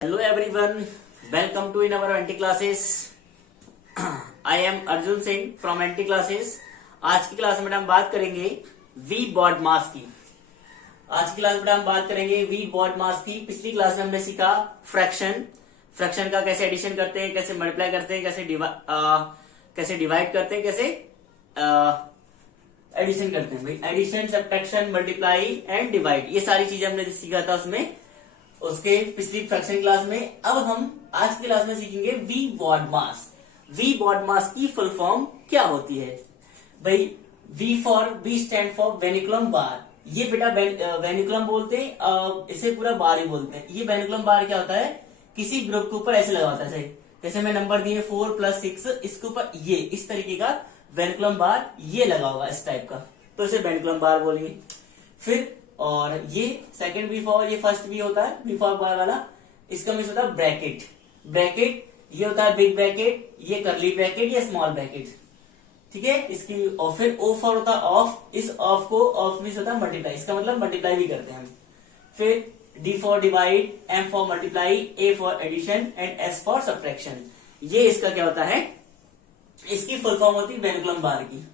Hello everyone, welcome to in our NT classes. I am Arjun Singh from NT classes. आज की class में हम बात करेंगे वी बॉड मास की। आज की क्लास में हम बात करेंगे वी बॉड मास की। पिछली क्लास में हमने सीखा फ्रैक्शन का कैसे एडिशन करते हैं, कैसे मल्टीप्लाई करते हैं, कैसे डिवाइड करते हैं, कैसे एडिशन करते हैं। भाई addition, subtraction, multiply and divide, ये सारी चीजें हमने सीखा था उसके पिछली फ्रैक्शन क्लास में। अब हम आज की क्लास में सीखेंगे V BODMAS. V BODMAS की फुल फॉर्म क्या होती है? भाई V stand for vinculum bar. ये बेटा वेनिकुलम बोलते हैं, इसे पूरा बार ही बोलते हैं। ये वेनिकुलम बार क्या होता है? किसी ग्रुप के ऊपर ऐसे लगा होता है, जैसे मैं नंबर दिए 4 + 6, इसके ऊपर ये इस तरीके का वेनिकुलम बार ये लगा होगा इस टाइप का, तो इसे वेनिकुलम बार बोलेंगे। फिर और ये सेकंड वी फॉर, ये फर्स्ट वी होता है वी फॉर बार वाला, इसका मीन्स होता है ब्रैकेट। ये होता है बिग ब्रैकेट, ये करली ब्रैकेट, ये स्मॉल ब्रैकेट, ठीक है इसकी। और फिर ओ फॉर होता है ऑफ, इस ऑफ को ऑफ मीन्स होता है मल्टीप्लाई, इसका मतलब मल्टीप्लाई भी करते हैं हम। फिर D for divide, M for multiply, A for addition and S for subtraction. ये इसका क्या होता है? इसकी फुल फॉर्म होती है वेनिकुलम बार की।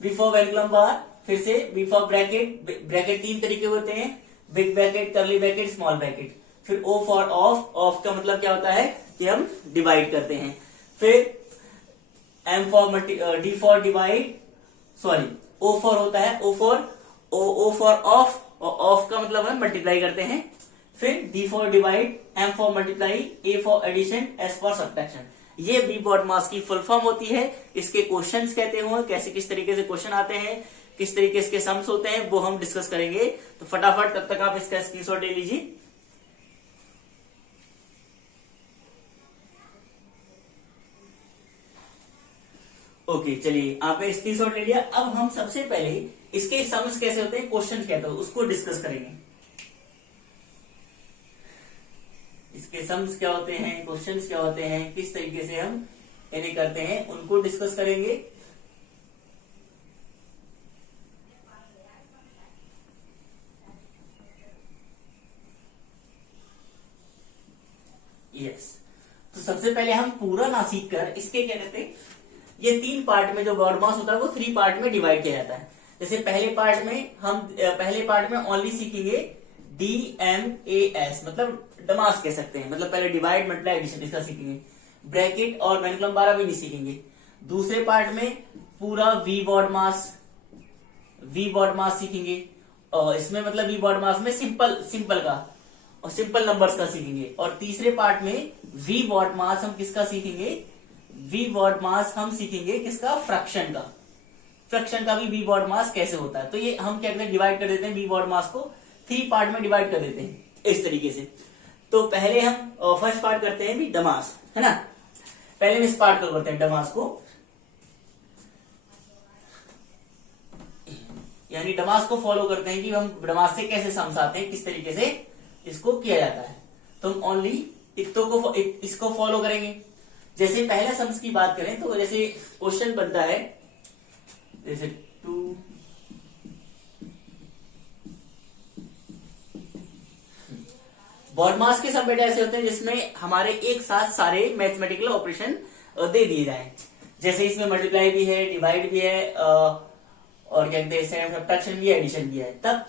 वी फॉर वेनिकुलम बार, फिर से वी फॉर ब्रैकेट 3 तरीके होते हैं, बिग ब्रैकेट, करली ब्रैकेट, स्मॉल ब्रैकेट। फिर ओ फॉर ऑफ का मतलब क्या होता है कि हम डिवाइड करते हैं। फिर M for D for divide, sorry O for होता है ओ फॉर ऑफ, और ऑफ का मतलब हम मल्टीप्लाई करते हैं। फिर D for divide, M for multiply, A for addition, S for subtraction. ये वी बॉड मास की फुल फॉर्म होती है। इसके क्वेश्चंस कहते हो, कैसे किस तरीके से क्वेश्चन आते हैं, किस तरीके इसके सम्स होते हैं, वो हम डिस्कस करेंगे। तो फटाफट तब तक आप इसका स्क्रीनशॉट ले लीजिए। ओके चलिए, आपने स्क्रीनशॉट ले लिया। अब हम सबसे पहले इसके सम्स कैसे होते हैं, क्वेश्चन कहते हैं, उसको डिस्कस करेंगे। इसके सम्स क्या होते हैं, क्वेश्चंस क्या होते हैं, किस तरीके से हम इन्हें करते हैं, उनको डिस्कस करेंगे। यस, तो सबसे पहले हम पूरा ना सीख कर इसके क्या कहते हैं, ये 3 पार्ट में जो बॉड मास होता है वो 3 पार्ट में डिवाइड किया जाता है। जैसे पहले पार्ट में ओनली सीखेंगे DMAS, मतलब डमास कह सकते हैं, मतलब पहले डिवाइड, मल्टीप्लाई, एडिशन इसका सीखेंगे। ब्रैकेट और वेनिकुलम बार भी नहीं सीखेंगे। दूसरे पार्ट में पूरा वी बॉड मास सीखेंगे, और इसमें मतलब वी बॉड मास में सिंपल का और सिंपल नंबर्स का सीखेंगे। और तीसरे पार्ट में वी बॉड मास हम किसका सीखेंगे? वी बॉड मास हम सीखेंगे किसका? फ्रैक्शन का भी वी बॉड मास कैसे होता है। तो ये हम क्या करते हैं, डिवाइड कर देते हैं वी बॉड मास को 3 पार्ट में डिवाइड कर देते हैं इस तरीके से। तो पहले हम फर्स्ट पार्ट करते हैं भी डमास, है ना। पहले हम इस पार्ट को करते हैं डमास को, यानी डमास को फॉलो करते हैं कि हम डमास से कैसे सम्स आते हैं, किस तरीके से इसको किया जाता है। तो हम ओनली इसको फॉलो करेंगे। जैसे पहले सम्स की बात करें तो जैसे क्वेश्चन बनता है, जैसे 2 बॉड मास के सम बेटा ऐसे होते हैं जिसमें हमारे एक साथ सारे मैथमेटिकल ऑपरेशन दे दिए जाएं। जैसे इसमें मल्टीप्लाई भी है, डिवाइड भी है, और क्या कहते हैं सब्ट्रैक्शन भी है, एडिशन भी है। तब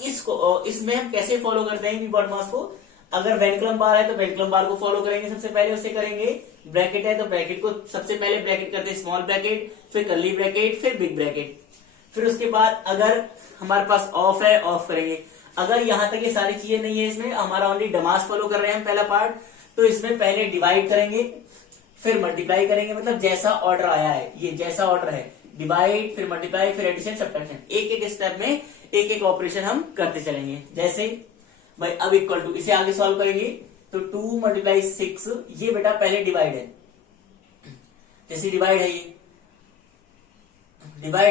इसमें हम कैसे फॉलो करते हैं बॉड मास को? अगर वेनिकुलम बार है तो वेनिकुलम बार को फॉलो करेंगे, सबसे पहले उससे करेंगे। ब्रैकेट है तो ब्रैकेट को सबसे पहले ब्रैकेट करते हैं, स्मॉल ब्रैकेट, फिर कर्ली ब्रैकेट, फिर बिग ब्रैकेट। फिर उसके बाद अगर हमारे पास ऑफ है, ऑफ करेंगे। अगर यहां तक ये सारी चीजें नहीं है, इसमें हमारा ओनली डमास फॉलो कर रहे हैं हम पहला पार्ट, तो इसमें पहले डिवाइड करेंगे, फिर मल्टीप्लाई करेंगे। मतलब जैसा ऑर्डर आया है, ये जैसा ऑर्डर है, डिवाइड, फिर मल्टीप्लाई, फिर एडिशन, सब्ट्रैक्शन, एक स्टेप में एक ऑपरेशन हम करते चलेंगे। जैसे भाई अब इक्वल टू, इसे आगे सॉल्व करेंगे तो 2 × 6, ये बेटा पहले डिवाइड है। जैसे डिवाइड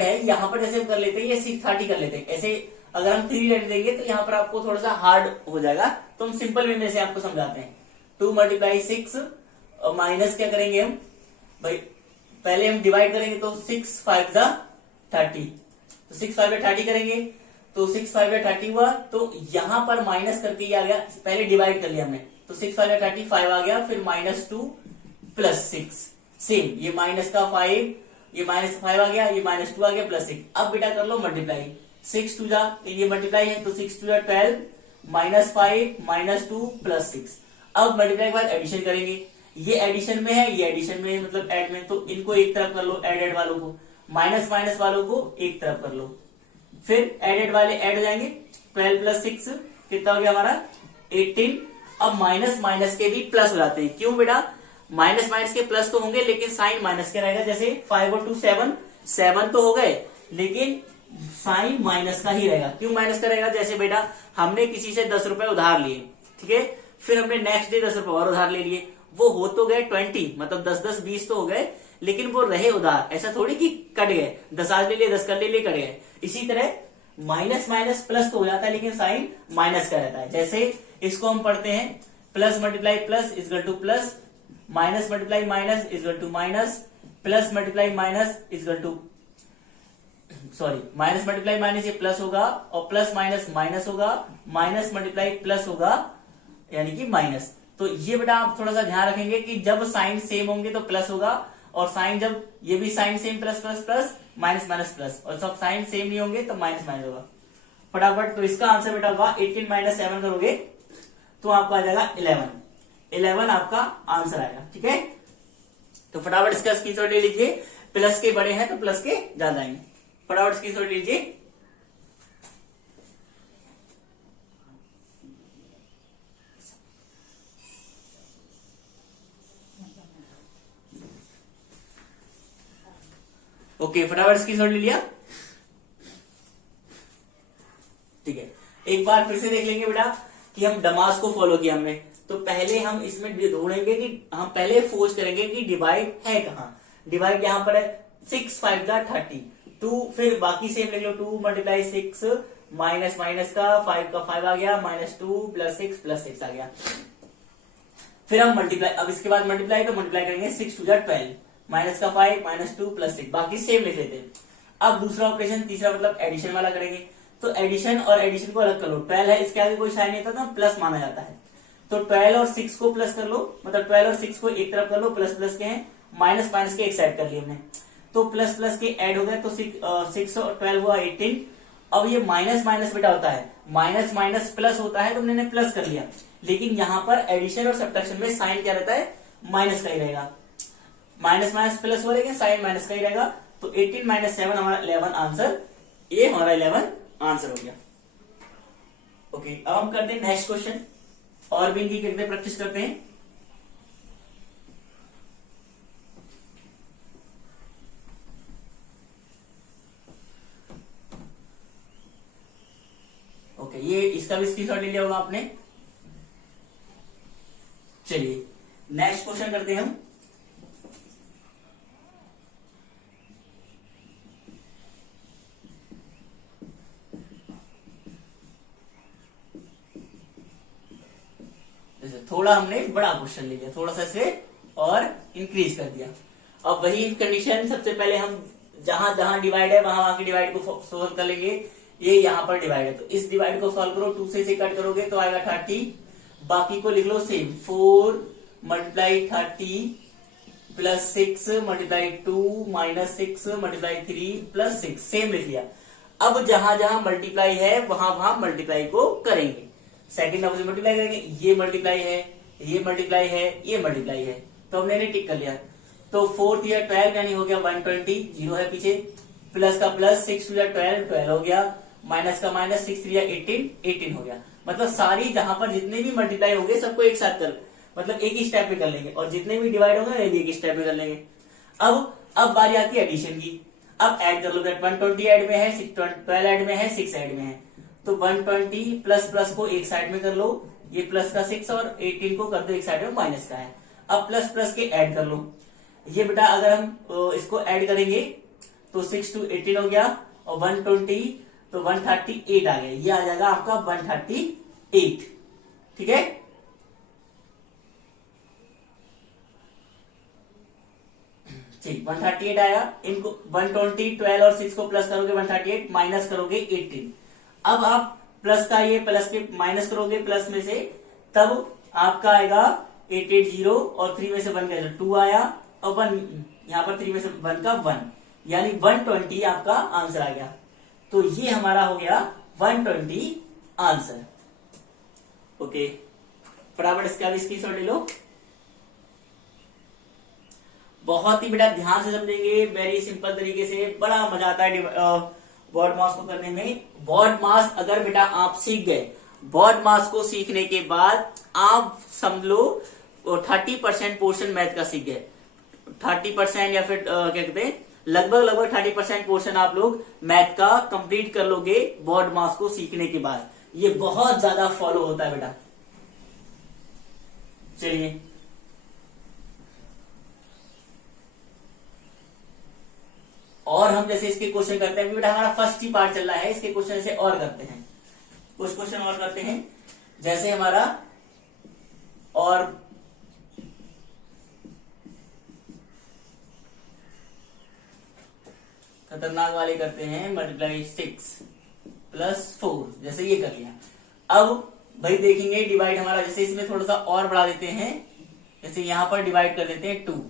है यहां पर, जैसे हम कर लेते हैं ये 630 कर लेते हैं। ऐसे अगर हम 3 रख देंगे तो यहाँ पर आपको थोड़ा सा हार्ड हो जाएगा, तो हम सिंपल वे में से आपको समझाते हैं। 2 × 6 और माइनस क्या करेंगे हम? भाई पहले हम डिवाइड करेंगे तो 6 × 5 = 30, तो 6 × 5 = 30 करेंगे। तो 6 5 30 हुआ, तो यहां पर माइनस करके आ गया, पहले डिवाइड कर लिया हमने, तो 6 वाले 35 आ गया, फिर -2 + 6 सेम, ये माइनस का 5, ये -5 आ गया, ये -2 आ गया, +6। अब बेटा कर लो मल्टीप्लाई, 6 2 जा, ये मल्टीप्लाई है तो 6 2 जा 12, -5 -2 + 6। अब मल्टीप्लाई के बाद एडिशन करेंगे, ये एडिशन में है, ये एडिशन में है, मतलब ऐड में, तो इनको एक तरफ कर लो, ऐड वालों को, माइनस माइनस वालों को एक तरफ कर लो, फिर ऐड वाले ऐड हो जाएंगे। 12 + 6 कितना हो गया हमारा 18। अब माइनस माइनस के भी प्लस हो जाते हैं, क्यों बेटा, माइनस माइनस के प्लस तो होंगे लेकिन साइन माइनस के रहेगा, जैसे 5 और 2 7 तो हो गए, लेकिन साइन माइनस का ही रहेगा। क्यों माइनस का रहेगा, जैसे बेटा हमने किसी से 10 रुपए उधार लिए, ठीक है, फिर हमने नेक्स्ट डे 10 रुपए और उधार ले लिए, वो हो तो गए 20, मतलब 10 20 तो हो गए, लेकिन वो रहे उधार, ऐसा थोड़ी कि कट गए, 10 आज ले लिए 10 कल ले लिए कट गए। इसी तरह माइनस माइनस प्लस तो हो जाता है लेकिन साइन माइनस का रहता है। जैसे इसको हम पढ़ते हैं, plus multiply plus is equal to plus, minus multiply minus is equal to minus, plus multiply minus is equal to, sorry, minus multiply minus ये प्लस होगा, और प्लस माइनस माइनस होगा, माइनस मल्टीप्लाई प्लस होगा, यानी कि माइनस। तो ये बेटा आप थोड़ा सा ध्यान रखेंगे कि जब साइन सेम होंगे तो प्लस होगा, और साइन जब ये भी sign same plus plus plus, minus minus plus, और सब साइन सेम नहीं होंगे तो माइनस माइनस होगा। फटाफट, तो इसका आंसर बेटा होगा 18 - 7 करोगे तो आपको आ जाएगा 11 आपका आंसर आएगा, ठीक है। तो फटाफट इसका स्क्रीनशॉट ले लीजिए, प्लस के बड़े हैं तो प्लस के ज्यादा आएंगे, फटाफट स्क्रीनशॉट लीजिए। ओके, फटाफट स्क्रीनशॉट ले लिया, ठीक है। एक बार फिर से देख लेंगे बेटा कि हम डमास को फॉलो किया हमने, तो पहले हम इसमें ढूंढेंगे कि हम पहले फोर्स करेंगे कि डिवाइड है कहां। डिवाइड यहां पर है, 6 5 जा 30, 2, फिर बाकी सेम लिख लो, 2 × 6 माइनस माइनस का 5 का 5 आ गया, -2 + 6 + 6 आ गया। फिर हम मल्टीप्लाई, अब इसके बाद मल्टीप्लाई, तो मल्टीप्लाई करेंगे 6 2 जा 12, माइनस का 5 -2 + 6, बाकी सेम लिख लेते हैं। अब दूसरा ऑपरेशन, तीसरा मतलब एडिशन वाला करेंगे, तो एडिशन और एडिशन को अलग कर लो। 12 है, इसके आगे कोई साइन नहीं था तो प्लस माना जाता है, तो 12 और 6 को प्लस कर लो, मतलब 12 और 6 को एक तरफ कर लो, प्लस प्लस के हैं, माइनस माइनस के एक साइड कर लिए हमने, तो प्लस प्लस के ऐड हो गए, तो 6 और 12 हुआ 18। अब ये माइनस माइनस बेटा होता है, माइनस माइनस प्लस होता है, तो हमने प्लस कर लिया, लेकिन यहाँ पर एडिशन और सब्ट्रैक्शन में साइन क्या रहता है, माइनस का ही रहेगा, माइनस माइनस प्लस हो, लेकिन साइन माइनस का ही रहेगा। तो 18 - 7 हमारा 11 आंसर, ये हमारा 11 आंसर हो गया। ओके, अब हम करते हैं नेक्स्ट क्वेश्चन, और भी इनकी करते प्रैक्टिस करते हैं। ओके, ये इसका भी स्क्रीनशॉट ले लिया होगा आपने। चलिए नेक्स्ट क्वेश्चन करते हैं हम। थोड़ा हमने बड़ा क्वेश्चन ले लिया, थोड़ा सा इसे और इंक्रीज कर दिया। अब वही कंडीशन, सबसे पहले हम जहां जहां डिवाइड है वहां वहां की डिवाइड को सोल्व कर लेंगे। ये यहाँ पर डिवाइड है, तो इस डिवाइड को सॉल्व करो, 2 से इसे कट करोगे तो आएगा 30, बाकी को लिख लो सेम, 4 × 30 + 6 × 2 -6 × 3 + 6, सेम लिख लिया। अब जहां जहां मल्टीप्लाई है वहां वहां मल्टीप्लाई को करेंगे, सेकंड नंबर से मल्टीप्लाई करेंगे, ये मल्टीप्लाई है, ये मल्टीप्लाई है, ये मल्टीप्लाई है, तो हमने टिक कर लिया। तो 4 या 12 यानी हो गया 120, 0 है पीछे, प्लस का प्लस 6 2 12, 12 हो गया, माइनस का माइनस 6 3 18, 18 हो गया। मतलब सारी जहां पर जितने भी मल्टीप्लाई होंगे सबको एक साथ कर, मतलब एक ही स्टेप में कर लेंगे, और जितने भी डिवाइड होंगे वे भी एक ही स्टेप में कर लेंगे। अब बारी आती है एडिशन की। अब ऐड कर लो, 120 ऐड में है, 12 ऐड में है, 6 ऐड में है, तो 120 प्लस प्लस को एक साइड में कर लो, ये प्लस का 6 और 18 को कर दो एक साइड में, माइनस का है। अब प्लस प्लस के ऐड कर लो, ये बेटा अगर हम इसको ऐड करेंगे तो 6 2 18 हो गया, और 120 तो 138 आ गया, ये आ जाएगा आपका 138, ठीक है। ठीक, 138 आया, इनको 120 12 और 6 को प्लस करोगे 138, माइनस करोगे 18। अब आप प्लस का ये प्लस के माइनस करोगे प्लस में से, तब आपका आएगा 880 और 3 में से 1 गया 2 आया और 1 यहाँ पर 3 में से 1 का 1 यानी 120 आपका आंसर आ गया। तो ये हमारा हो गया 120 आंसर। ओके, फटाफट इसका भी स्क्रीनशॉट ले लो। बहुत ही बेटा ध्यान से समझेंगे, वेरी सिंपल तरीके से, बड़ा मजा आता है बॉड मास को करने में। बॉड मास अगर बेटा आप सीख गए, बॉड मास को सीखने के बाद आप समझ लो 30% पोर्शन मैथ का सीख गए। 30% या फिर क्या कहते हैं लगभग 30% पोर्शन आप लोग मैथ का कंप्लीट कर लोगे बॉड मास को सीखने के बाद। ये बहुत ज्यादा फॉलो होता है बेटा। चलिए और हम जैसे इसके क्वेश्चन करते हैं बेटा, हमारा फर्स्ट ही पार्ट चल रहा है, इसके क्वेश्चन से और करते हैं, कुछ क्वेश्चन और करते हैं। जैसे हमारा और खतरनाक वाले करते हैं, मल्टीप्लाई 6 + 4, जैसे ये कर लिया। अब भाई देखेंगे डिवाइड हमारा, जैसे इसमें थोड़ा सा और बढ़ा देते हैं, जैसे यहां पर डिवाइड कर देते हैं 2।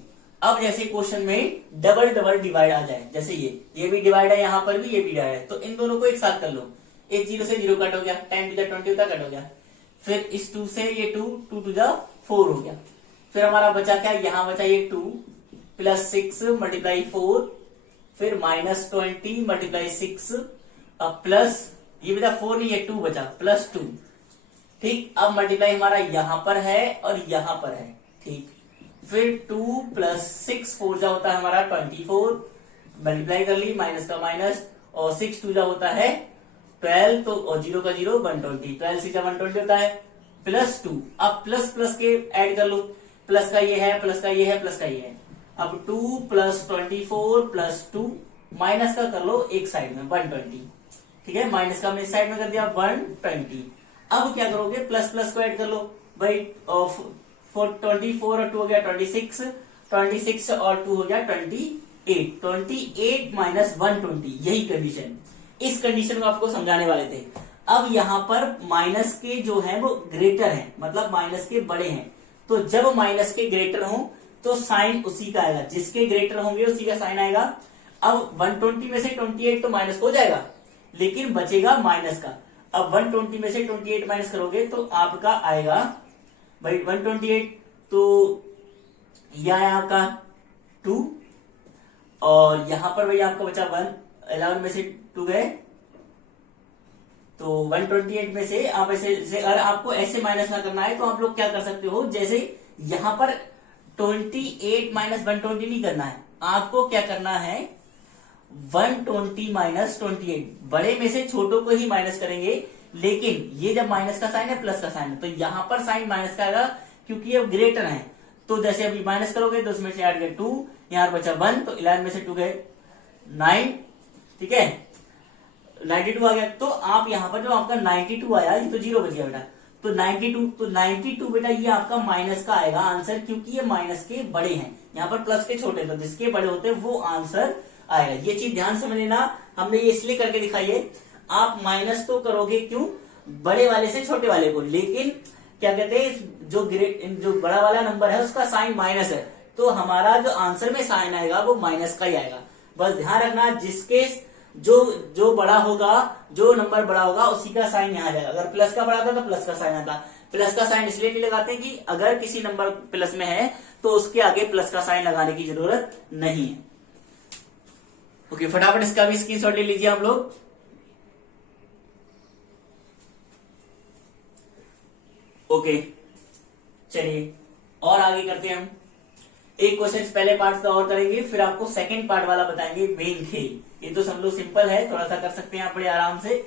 अब जैसे क्वेश्चन में डबल डिवाइड आ जाए, जैसे ये भी डिवाइड है, यहां पर भी ये भी डिवाइड है, तो इन दोनों को एक साथ कर लो। एक 0 से 0 कट हो गया, 10 to the 20 होता कट हो गया। फिर इस 2 से ये 2 to the 4 हो गया। फिर हमारा बचा क्या, यहां बचा ये 2 + 6 × 4, फिर -20 × 6 अब प्लस ये बचा 4 नहीं, ये 2 बचा +2। ठीक, अब मल्टीप्लाई हमारा यहां पर है और यहां पर है। ठीक, फिर 2 + 6 4 जा होता है हमारा 24, मल्टीप्लाई कर ली, माइनस का माइनस, और 6 2 जा होता है 12, तो और 0 का 0 120, 12 6 120 होता है +2। अब प्लस प्लस के ऐड कर लो, प्लस का ये है, प्लस का ये है, प्लस का ये है। अब 2 + 24 + 2, माइनस का कर लो एक साइड में 120। ठीक है, माइनस का हमने साइड में कर दिया 120। अब क्या करोगे, प्लस प्लस को ऐड कर लो भाई, 24 और 2 हो गया 26, 26 और 2 हो गया 28, 28 - 120, यही कंडीशन। इस कंडीशन को आपको समझाने वाले थे। अब यहां पर माइनस के जो है वो ग्रेटर हैं, मतलब माइनस के बड़े हैं, तो जब माइनस के ग्रेटर हो तो साइन उसी का आएगा, जिसके ग्रेटर होंगे उसी का साइन आएगा। अब 120 में से 28 तो माइनस हो जाएगा, लेकिन बचेगा माइनस का। अब 120 में से 28 माइनस करोगे तो आपका आएगा भाई 128, तो यह है आपका 2, और यहां पर भाई आपका बचा 1, 11 में से 2 गए, तो 128 में से आप ऐसे अगर आपको ऐसे माइनस ना करना है तो आप लोग क्या कर सकते हो, जैसे यहां पर 28 - 120 नहीं करना है, आपको क्या करना है 120 - 28, बड़े में से छोटों को ही माइनस करेंगे। लेकिन ये जब माइनस का साइन है, प्लस का साइन है, तो यहां पर साइन माइनस का आएगा क्योंकि ये ग्रेटर है। तो जैसे अभी माइनस करोगे तो उसमें से 8 गए 2, यहां बचा 1, तो 11 में से 2 गए 9, ठीक है 92 आ गया। तो आप यहां पर जो आपका 92 आया, ये तो 0 बच गया बेटा, तो 92 बेटा ये आपका माइनस का आएगा आंसर, क्योंकि ये माइनस के बड़े हैं, यहाँ पर प्लस के छोटे, तो जिसके बड़े होते हैं वो आंसर आएगा। ये चीज ध्यान से समझ लेना, हमने ये इसलिए करके दिखाई है। आप माइनस तो करोगे क्यों, बड़े वाले से छोटे वाले को, लेकिन क्या कहते हैं जो बड़ा वाला नंबर है उसका साइन माइनस है, तो हमारा जो आंसर में साइन आएगा वो माइनस का ही आएगा। बस ध्यान रखना, जिसके जो बड़ा होगा, जो नंबर बड़ा होगा उसी का साइन यहाँ जाएगा। अगर प्लस का बड़ा था तो प्लस का साइन आता। प्लस का साइन इसलिए नहीं लगाते कि अगर किसी नंबर प्लस में है तो उसके आगे प्लस का साइन लगाने की जरूरत नहीं है। ओके, फटाफट इसका भी स्क्रीनशॉट ले लीजिए आप लोग। ओके, चलिए और आगे करते हैं हम। एक क्वेश्चन पहले पार्ट का और करेंगे, फिर आपको सेकंड पार्ट वाला बताएंगे, मेन खेल। ये तो समझ लो सिंपल है, थोड़ा सा कर सकते हैं आप बड़े आराम से।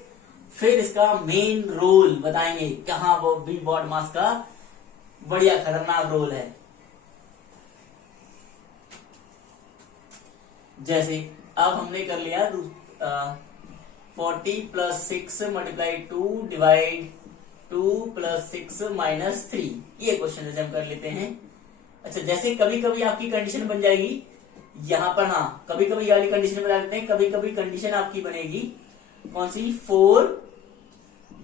फिर इसका मेन रोल बताएंगे, कहां वो बी बॉड मास का बढ़िया खतरनाक रोल है। जैसे अब हमने कर लिया 40 + 6 × 2 डिवाइड 2 + 6 - 3, ये क्वेश्चन जैसे हम कर लेते हैं। अच्छा, जैसे कभी कभी आपकी कंडीशन बन जाएगी यहां पर, हाँ कभी कभी वाली कंडीशन बना देते हैं, कभी कभी कंडीशन आपकी बनेगी कौन सी, 4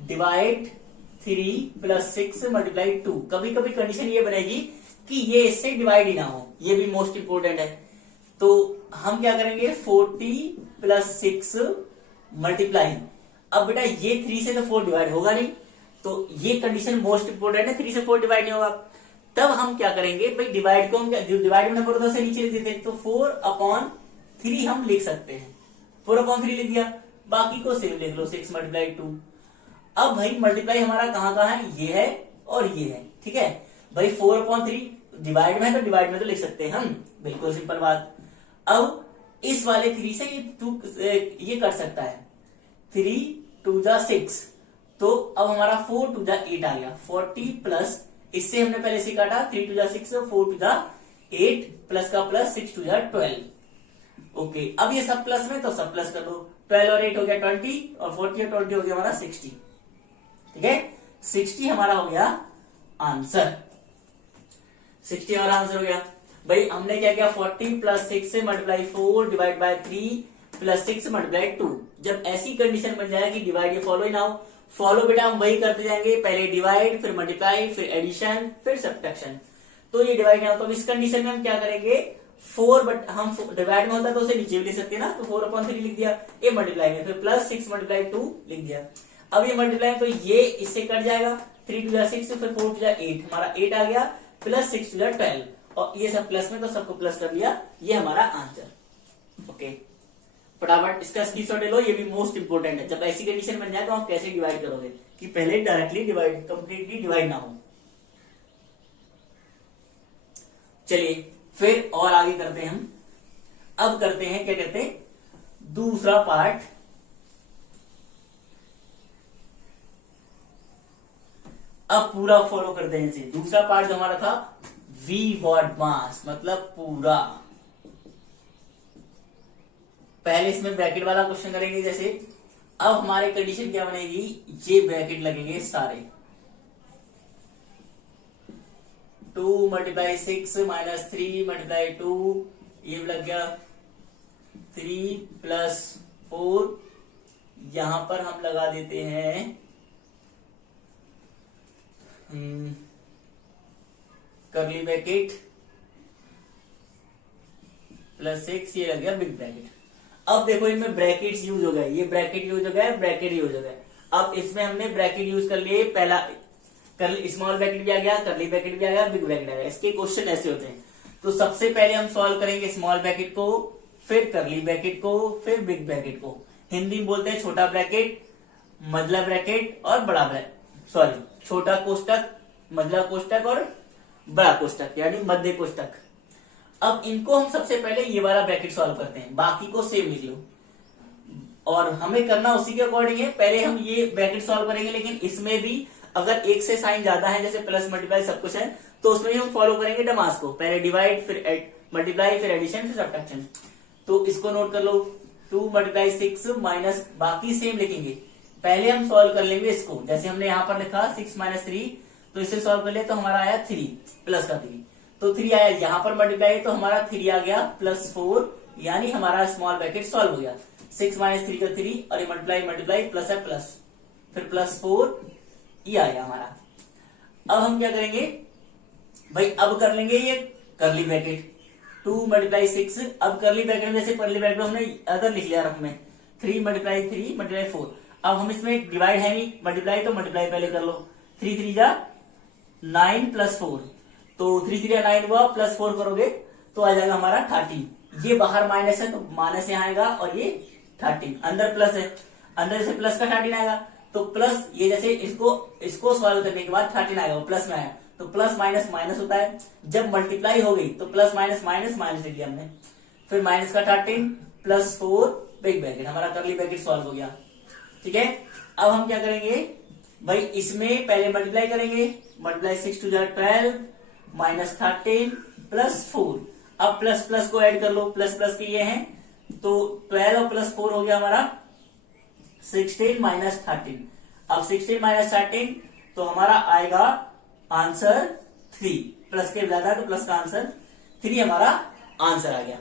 डिवाइड 3 प्लस 6 मल्टीप्लाई 2। कभी कभी कंडीशन ये बनेगी कि ये इससे डिवाइड ही ना हो, ये भी मोस्ट इंपोर्टेंट है। तो हम क्या करेंगे 40 प्लस 6 मल्टीप्लाई, अब बेटा ये 3 से तो 4 डिवाइड होगा नहीं, तो ये कंडीशन मोस्ट इंपोर्टेंट है, 3 से 4 डिवाइड नहीं होगा। तब हम क्या करेंगे भाई, डिवाइड को हम जो डिवाइड में नंबर होता है उसे नीचे लिख देते हैं, तो 4/3 हम लिख सकते हैं। 4/3 लिख दिया, बाकी को सेम लिख लो 6 मल्टीप्लाई 2। अब भाई मल्टीप्लाई हमारा कहां कहां है, ये है और ये है, ठीक है भाई। 4/3 डिवाइड में है तो डिवाइड में तो लिख सकते हैं हम, बिल्कुल सिंपल बात। अब इस वाले 3 से ये कर सकता है, 3 2 जा 6, तो अब हमारा 4 2 जा 8 आ गया। 40 प्लस, इससे हमने पहले से काटा 3 2 जा 6, 4 2 जा 8 प्लस का प्लस 6 2 जा 12। ओके, अब ये सब प्लस में तो सब प्लस कर दो, 12 और 8 हो गया 20 और 40 और 20 हो गया हमारा 60, ठीक है। 60 हमारा हो गया आंसर, 60 हमारा आंसर हो गया। भाई हमने क्या किया, 40 प्लस 6 से multiply 4 divide by 3 plus 6 multiply 2। जब ऐसी कंडीशन बन जाए कि डिवाइड ये फॉलो ही ना हो, फॉलो बेटा हम वही करते जाएंगे, पहले डिवाइड फिर मल्टीप्लाई फिर एडिशन फिर सब्ट्रैक्शन। तो ये डिवाइड नहीं होता, तो इस कंडीशन में हम क्या करेंगे 4, बट हम डिवाइड में होता है तो उसे नीचे भी लिख सकते हैं ना, तो 4/3 लिख दिया। ये मल्टीप्लाई में फिर प्लस 6 मल्टीप्लाई 2 लिख दिया। अब ये मल्टीप्लाई तो ये इससे कट जाएगा, 3 2 जा 6 फिर 4 2 जा 8, हमारा 8 आ गया प्लस 6 2 जा 12, और ये सब प्लस में तो सबको प्लस कर लिया, ये हमारा आंसर। ओके, फटाफट इसका स्क्रीनशॉट ले लो, ये भी मोस्ट इंपोर्टेंट है। जब ऐसी कंडीशन बन जाए तो आप कैसे डिवाइड करोगे कि पहले डायरेक्टली डिवाइड, कंप्लीटली डिवाइड ना हो। चलिए फिर और आगे करते हैं हम। अब करते हैं, क्या करते हैं, दूसरा पार्ट। अब पूरा फॉलो करते हैं इसे। दूसरा पार्ट जो हमारा था वी वॉडमास, मतलब पूरा। पहले इसमें ब्रैकेट वाला क्वेश्चन करेंगे, जैसे अब हमारी कंडीशन क्या बनेगी, ये ब्रैकेट लगेंगे सारे, 2 मल्टीप्लाई 6 माइनस 3 मल्टीप्लाई 2, ये लग गया 3 प्लस 4, यहां पर हम लगा देते हैं कर्ली ब्रैकेट प्लस 6, ये लग गया बिग ब्रैकेट। अब देखो इनमें ब्रैकेट्स यूज हो गए, ये ब्रैकेट यूज हो गया, ब्रैकेट यूज हो गया। अब इसमें हमने ब्रैकेट यूज कर लिए, पहला कर्ली स्मॉल ब्रैकेट भी आ गया, कर्ली ब्रैकेट भी आ गया, बिग ब्रैकेट आ गया। इसके क्वेश्चन ऐसे होते हैं। तो सबसे पहले हम सॉल्व करेंगे स्मॉल ब्रैकेट को, फिर कर्ली ब्रैकेट को, फिर बिग ब्रैकेट को। हिंदी में बोलते हैं छोटा ब्रैकेट, मझला ब्रैकेट और बड़ा ब्रैकेट, सॉरी छोटा कोष्टक, मझला कोष्टक और बड़ा कोष्टक यानी मध्य कोष्टक। अब इनको हम सबसे पहले ये वाला ब्रैकेट सॉल्व करते हैं, बाकी को सेम लिख लो, और हमें करना उसी के अकॉर्डिंग है। पहले हम ये ब्रैकेट सॉल्व करेंगे, लेकिन इसमें भी अगर एक से साइन ज्यादा है, जैसे प्लस मल्टीप्लाई सब कुछ है, तो उसमें भी हम फॉलो करेंगे डमास को, पहले डिवाइड फिर मल्टीप्लाई फिर एडिशन फिर सब्ट्रैक्शन। तो इसको नोट कर लो, 2 मल्टीप्लाई 6 माइनस, बाकी सेम लिखेंगे। पहले हम सॉल्व कर लेंगे इसको, जैसे हमने यहां पर लिखा 6 माइनस 3, तो इसे सॉल्व कर लिया तो हमारा आया 3 प्लस का 3, तो 3 आया, यहां पर मल्टीप्लाई तो हमारा 3 आ गया प्लस 4, यानी हमारा स्मॉल ब्रैकेट सॉल्व हो गया। 6 माइनस 3 का 3, और ये मल्टीप्लाई मल्टीप्लाई प्लस है प्लस, फिर प्लस 4, ये आया हमारा। अब हम क्या करेंगे भाई, अब कर लेंगे ये कर्ली ब्रैकेट, 2 मल्टीप्लाई 6, अब कर्ली ब्रैकेट में जैसे कर्ली ब्रैकेट में हमने अदर लिख लिया रफ में, 3 मल्टीप्लाई 3 मल्टीप्लाई 4। अब हम इसमें डिवाइड है नहीं, मल्टीप्लाई तो मल्टीप्लाई पहले कर लो, 3 3 जा 9 प्लस 4, तो 3 3 9 हुआ, प्लस 4 करोगे तो आ जाएगा हमारा 30। ये बाहर माइनस है तो माइनस यहाँ आएगा, और ये 30 अंदर प्लस है, अंदर से प्लस का 30 आएगा, तो प्लस ये जैसे इसको सॉल्व करने के बाद 30 आएगा, वो प्लस में आया, तो प्लस माइनस माइनस होता है। जब मल्टीप्लाई हो गई तो प्लस माइनस माइनस माइनस लिख लिया हमने, फिर माइनस का 13 प्लस 4 बिग ब्रैकेट, हमारा कर्ली ब्रैकेट सॉल्व हो गया। ठीक है, अब हम क्या करेंगे भाई, इसमें पहले मल्टीप्लाई करेंगे, मल्टीप्लाई 6 2 जा 12 माइनस 13 प्लस 4। अब प्लस प्लस को ऐड कर लो, प्लस प्लस के ये हैं, तो 12 और प्लस 4 हो गया हमारा 16 माइनस 13। अब 16 माइनस 13 तो हमारा आएगा आंसर 3, प्लस के ज्यादा तो प्लस का आंसर 3 हमारा आंसर आ गया।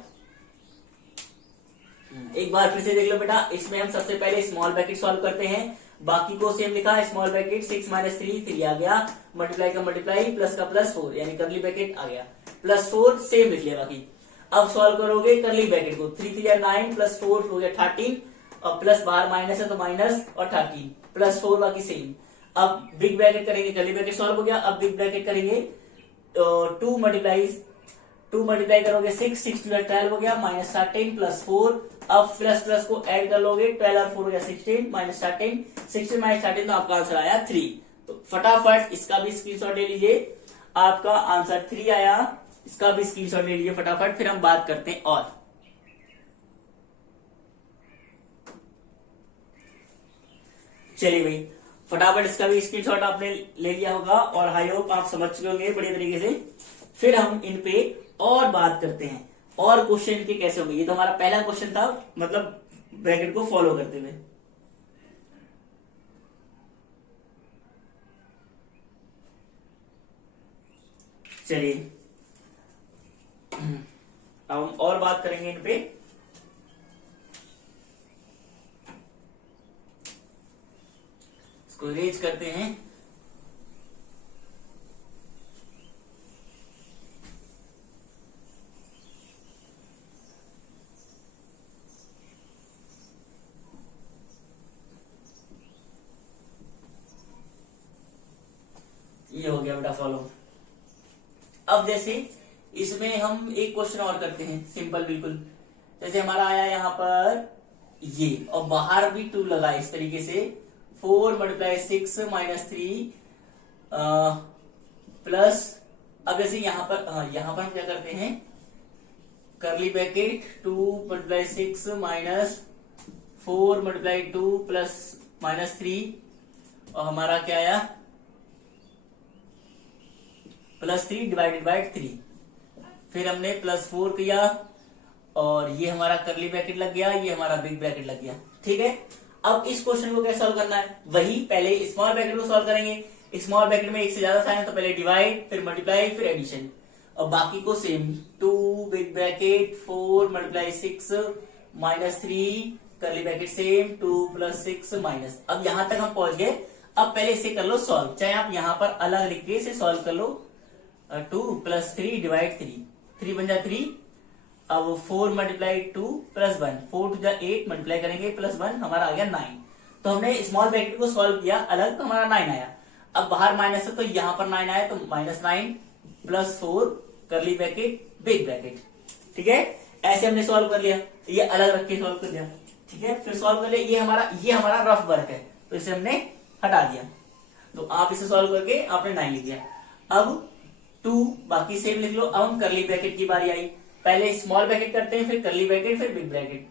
एक बार फिर से देख लो बेटा, इसमें हम सबसे पहले स्मॉल ब्रैकेट सॉल्व करते हैं, बाकी को सेम लिखा, स्मॉल ब्रैकेट 6 माइनस 3 आ गया, मल्टीप्लाई का मल्टीप्लाई, प्लस का प्लस 4 यानी करली ब्रैकेट आ गया, प्लस 4 सेम लिख लिया बाकी। अब सॉल्व करोगे करली ब्रैकेट को, 3 3 9 प्लस 4 हो गया 13, और प्लस बाहर माइनस है तो माइनस और 13 प्लस 4 बाकी सेम। अब बिग ब्रैकेट करेंगे, करली ब्रैकेट सॉल्व हो गया, अब बिग ब्रैकेट करेंगे, 2 मल्टीप्लाई करोगे 6 6 12 हो गया, माइनस 13 प्लस 4, अब प्लस प्लस को ऐड कर लोगे, 12 और 4 हो गया 16 माइनस 13, 16 माइनस 13 तो आपका आंसर आया 3। तो फटाफट इसका भी स्क्रीनशॉट ले लीजिए, आपका आंसर 3 आया, इसका भी स्क्रीनशॉट ले लीजिए फटाफट, फिर हम बात करते हैं। और चलिए भाई फटाफट इसका भी स्क्रीनशॉट आपने ले लिया होगा और आई होप आप समझ चुके होंगे बढ़िया तरीके से। फिर हम इन पे और बात करते हैं, और क्वेश्चन इनके कैसे होंगे। ये तो हमारा पहला क्वेश्चन था, मतलब ब्रैकेट को फॉलो करते हुए। चलिए अब हम और बात करेंगे इन पे। इसको इरेज करते हैं। ये हो गया बेटा फॉलो। अब जैसे इसमें हम एक क्वेश्चन और करते हैं, सिंपल बिल्कुल। जैसे हमारा आया यहां पर ये, और बाहर भी 2 लगा इस तरीके से, 4 मल्टीप्लाई 6 माइनस 3 प्लस, अब जैसे यहां पर हम क्या करते हैं, करली bracket 2 multiply 6 minus 4 multiply 2 plus minus 3, और हमारा क्या आया प्लस 3 डिवाइडेड बाय 3। फिर हमने प्लस 4 किया, और ये हमारा करली ब्रैकेट लग गया, ये हमारा बिग ब्रैकेट लग गया। ठीक है, अब इस क्वेश्चन को कैसे सॉल्व करना है, वही पहले स्मॉल ब्रैकेट को सॉल्व करेंगे। स्मॉल ब्रैकेट में एक से ज्यादा साइन तो पहले डिवाइड, फिर मल्टीप्लाई, फिर एडिशन, और बाकी को same 2 big bracket 4 multiply 6 minus 3 करली ब्रैकेट सेम 2 प्लस 6 माइनस। अब यहां तक हम पहुंच गए। अब पहले इसे कर लो सॉल्व, चाहे आप यहां पर अलग लिख के इसे सॉल्व कर लो। 2 प्लस 3 डिवाइड 3 बन जाए 3। अब 4 मल्टीप्लाई 2 प्लस 1, 4 टू जा 8 मल्टीप्लाई करेंगे प्लस 1, हमारा आ गया 9। तो हमने स्मॉल ब्रैकेट को सॉल्व किया अलग, तो हमारा 9 आया। अब बाहर माइनस है तो यहां पर 9 आया, तो माइनस 9 प्लस 4 करली ब्रैकेट बिग ब्रैकेट। ठीक है, ऐसे हमने सॉल्व कर लिया, ये अलग रख के सॉल्व कर लिया। ठीक है, फिर सॉल्व कर लिया, ये हमारा रफ वर्क है, तो इसे हमने हटा दिया। तो आप इसे सॉल्व करके आपने 9 लिख दिया। अब 2 बाकी सेम लिख लो। अब हम करली ब्रैकेट की बारी आई, पहले स्मॉल ब्रैकेट करते हैं, फिर करली ब्रैकेट, फिर बिग ब्रैकेट।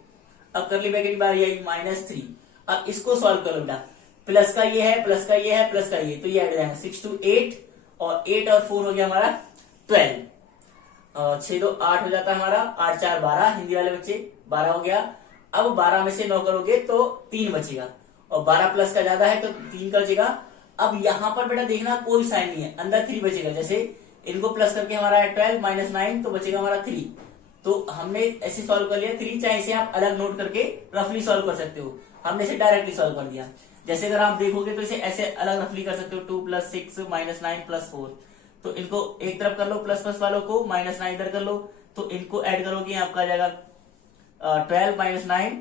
अब करली ब्रैकेट की बारी आई माइनस 3। अब इसको सॉल्व करो बेटा, प्लस का ये है, प्लस का ये है, प्लस का ये, तो ये ऐड जाएगा 6 to 8, और 8 और 4 हो गया हमारा 12, 6 2 8 हो जाता है हमारा, 8 4 12, हिंदी वाले बच्चे 12 हो गया। अब 12 में से 9 करोगे तो 3 बचेगा, और 12 प्लस का ज्यादा है तो 3 का बचेगा। अब यहां पर बेटा देखना कोई साइन नहीं है, अंदर 3 बचेगा। जैसे इनको प्लस करके हमारा है 12 माइनस 9, तो बचेगा हमारा 3। तो हमने ऐसे सॉल्व कर लिया 3, चाहे इसे आप अलग नोट करके रफली सॉल्व कर सकते हो, हमने इसे डायरेक्टली सॉल्व कर दिया। जैसे अगर आप देखोगे तो इसे ऐसे अलग रफली कर सकते हो, 2 प्लस 6 माइनस 9 प्लस 4। तो इनको एक तरफ कर लो, प्लस प्लस वालों को, माइनस 9 इधर कर लो, तो इनको ऐड करोगे आपका आ जाएगा 12 माइनस 9,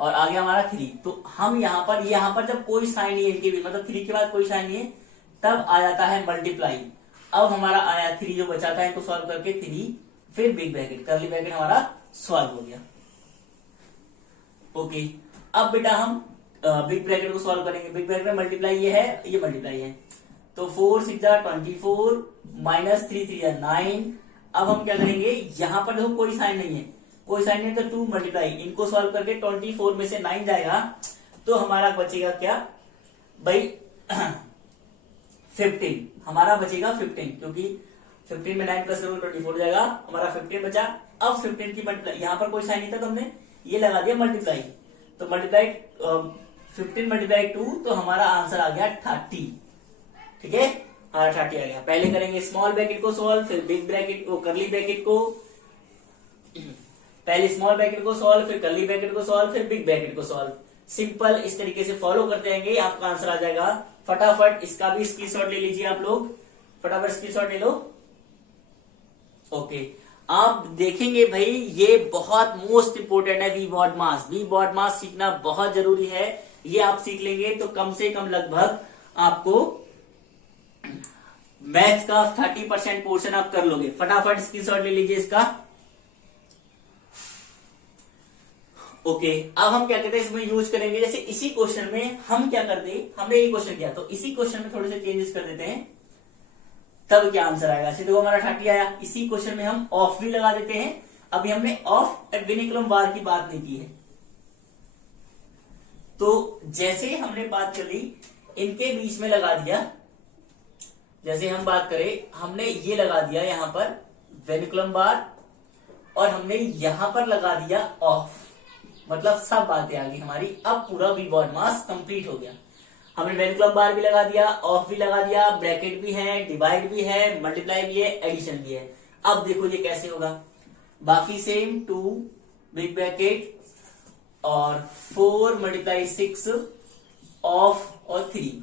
और आ गया हमारा 3। तो हम यहाँ पर जब कोई साइन नहीं है इनके भी, मतलब 3 के बाद कोई साइन नहीं है, तब आ जाता है मल्टीप्लाई। अब हमारा आया 3 जो बचा था, इनको सॉल्व करके 3, फिर बिग ब्रैकेट, करली ब्रैकेट हमारा सॉल्व हो गया। ओके, अब बेटा हम बिग ब्रैकेट को सॉल्व करेंगे। बिग ब्रैकेट में मल्टीप्लाई ये है, ये मल्टीप्लाई है, तो 4 6 24 माइनस 3 3 9। अब हम क्या करेंगे, यहां पर देखो कोई साइन नहीं है, कोई साइन नहीं, तो 2 मल्टीप्लाई, इनको सॉल्व करके 24 में से 9 जाएगा, तो हमारा बचेगा क्या भाई 15, हमारा बचेगा 15, क्योंकि 15 में 9 प्लस करोगे 24 हो जाएगा, हमारा 15 बचा। अब 15 की मल्टीप्लाई, यहां पर कोई साइन नहीं था तो हमने ये लगा दिया मल्टीप्लाई, तो मल्टीप्लाई 15 मल्टीप्लाई 2, तो हमारा आंसर आ गया 30। ठीक है, 30 आ गया। पहले करेंगे स्मॉल ब्रैकेट को सॉल्व, फिर बिग ब्रैकेट को, करली ब्रैकेट को, पहले स्मॉल ब्रैकेट को सॉल्व, फिर करली ब्रैकेट को सॉल्व, फिर बिग ब्रैकेट को सॉल्व, सिंपल इस तरीके से फॉलो करते रहेंगे, आपका आंसर आ जाएगा। फटाफट इसका भी स्क्रीनशॉट ले लीजिए आप लोग, फटाफट स्क्रीनशॉट ले लो। ओके, आप देखेंगे भाई ये बहुत मोस्ट इंपोर्टेंट है, V BODMAS. V BODMAS सीखना बहुत जरूरी है। ये आप सीख लेंगे तो कम से कम लगभग आपको मैथ्स का 30% पोर्शन आप कर लोगे। फटाफट स्क्रीनशॉट ले लीजिए इसका। ओके, अब हम क्या करते हैं इसमें यूज करेंगे, जैसे इसी क्वेश्चन में हम क्या करते, हमने ये क्वेश्चन किया तो इसी क्वेश्चन में थोड़े से चेंजेस कर देते हैं, तब क्या आंसर आएगा। ऐसे देखो हमारा 30 आया, इसी क्वेश्चन में हम ऑफ भी लगा देते हैं। अभी हमने ऑफ विनिकुलम बार की बात नहीं की है, तो जैसे हमने बात कर ली इनके बीच में लगा दिया, जैसे हम बात करें हमने ये लगा दिया यहां पर वेनिकुलम बार और हमने यहां पर लगा दिया ऑफ, मतलब सब बातें आ गई हमारी। अब पूरा वी बॉड मास कंप्लीट हो गया। हमने वेनिकुलम बार भी लगा दिया, ऑफ भी लगा दिया, ब्रैकेट भी है, डिवाइड भी है, मल्टीप्लाई भी है, एडिशन भी है। अब देखो ये कैसे होगा, बाकी सेम 2 बिग ब्रैकेट और 4 मल्टीप्लाई 6 ऑफ और 3,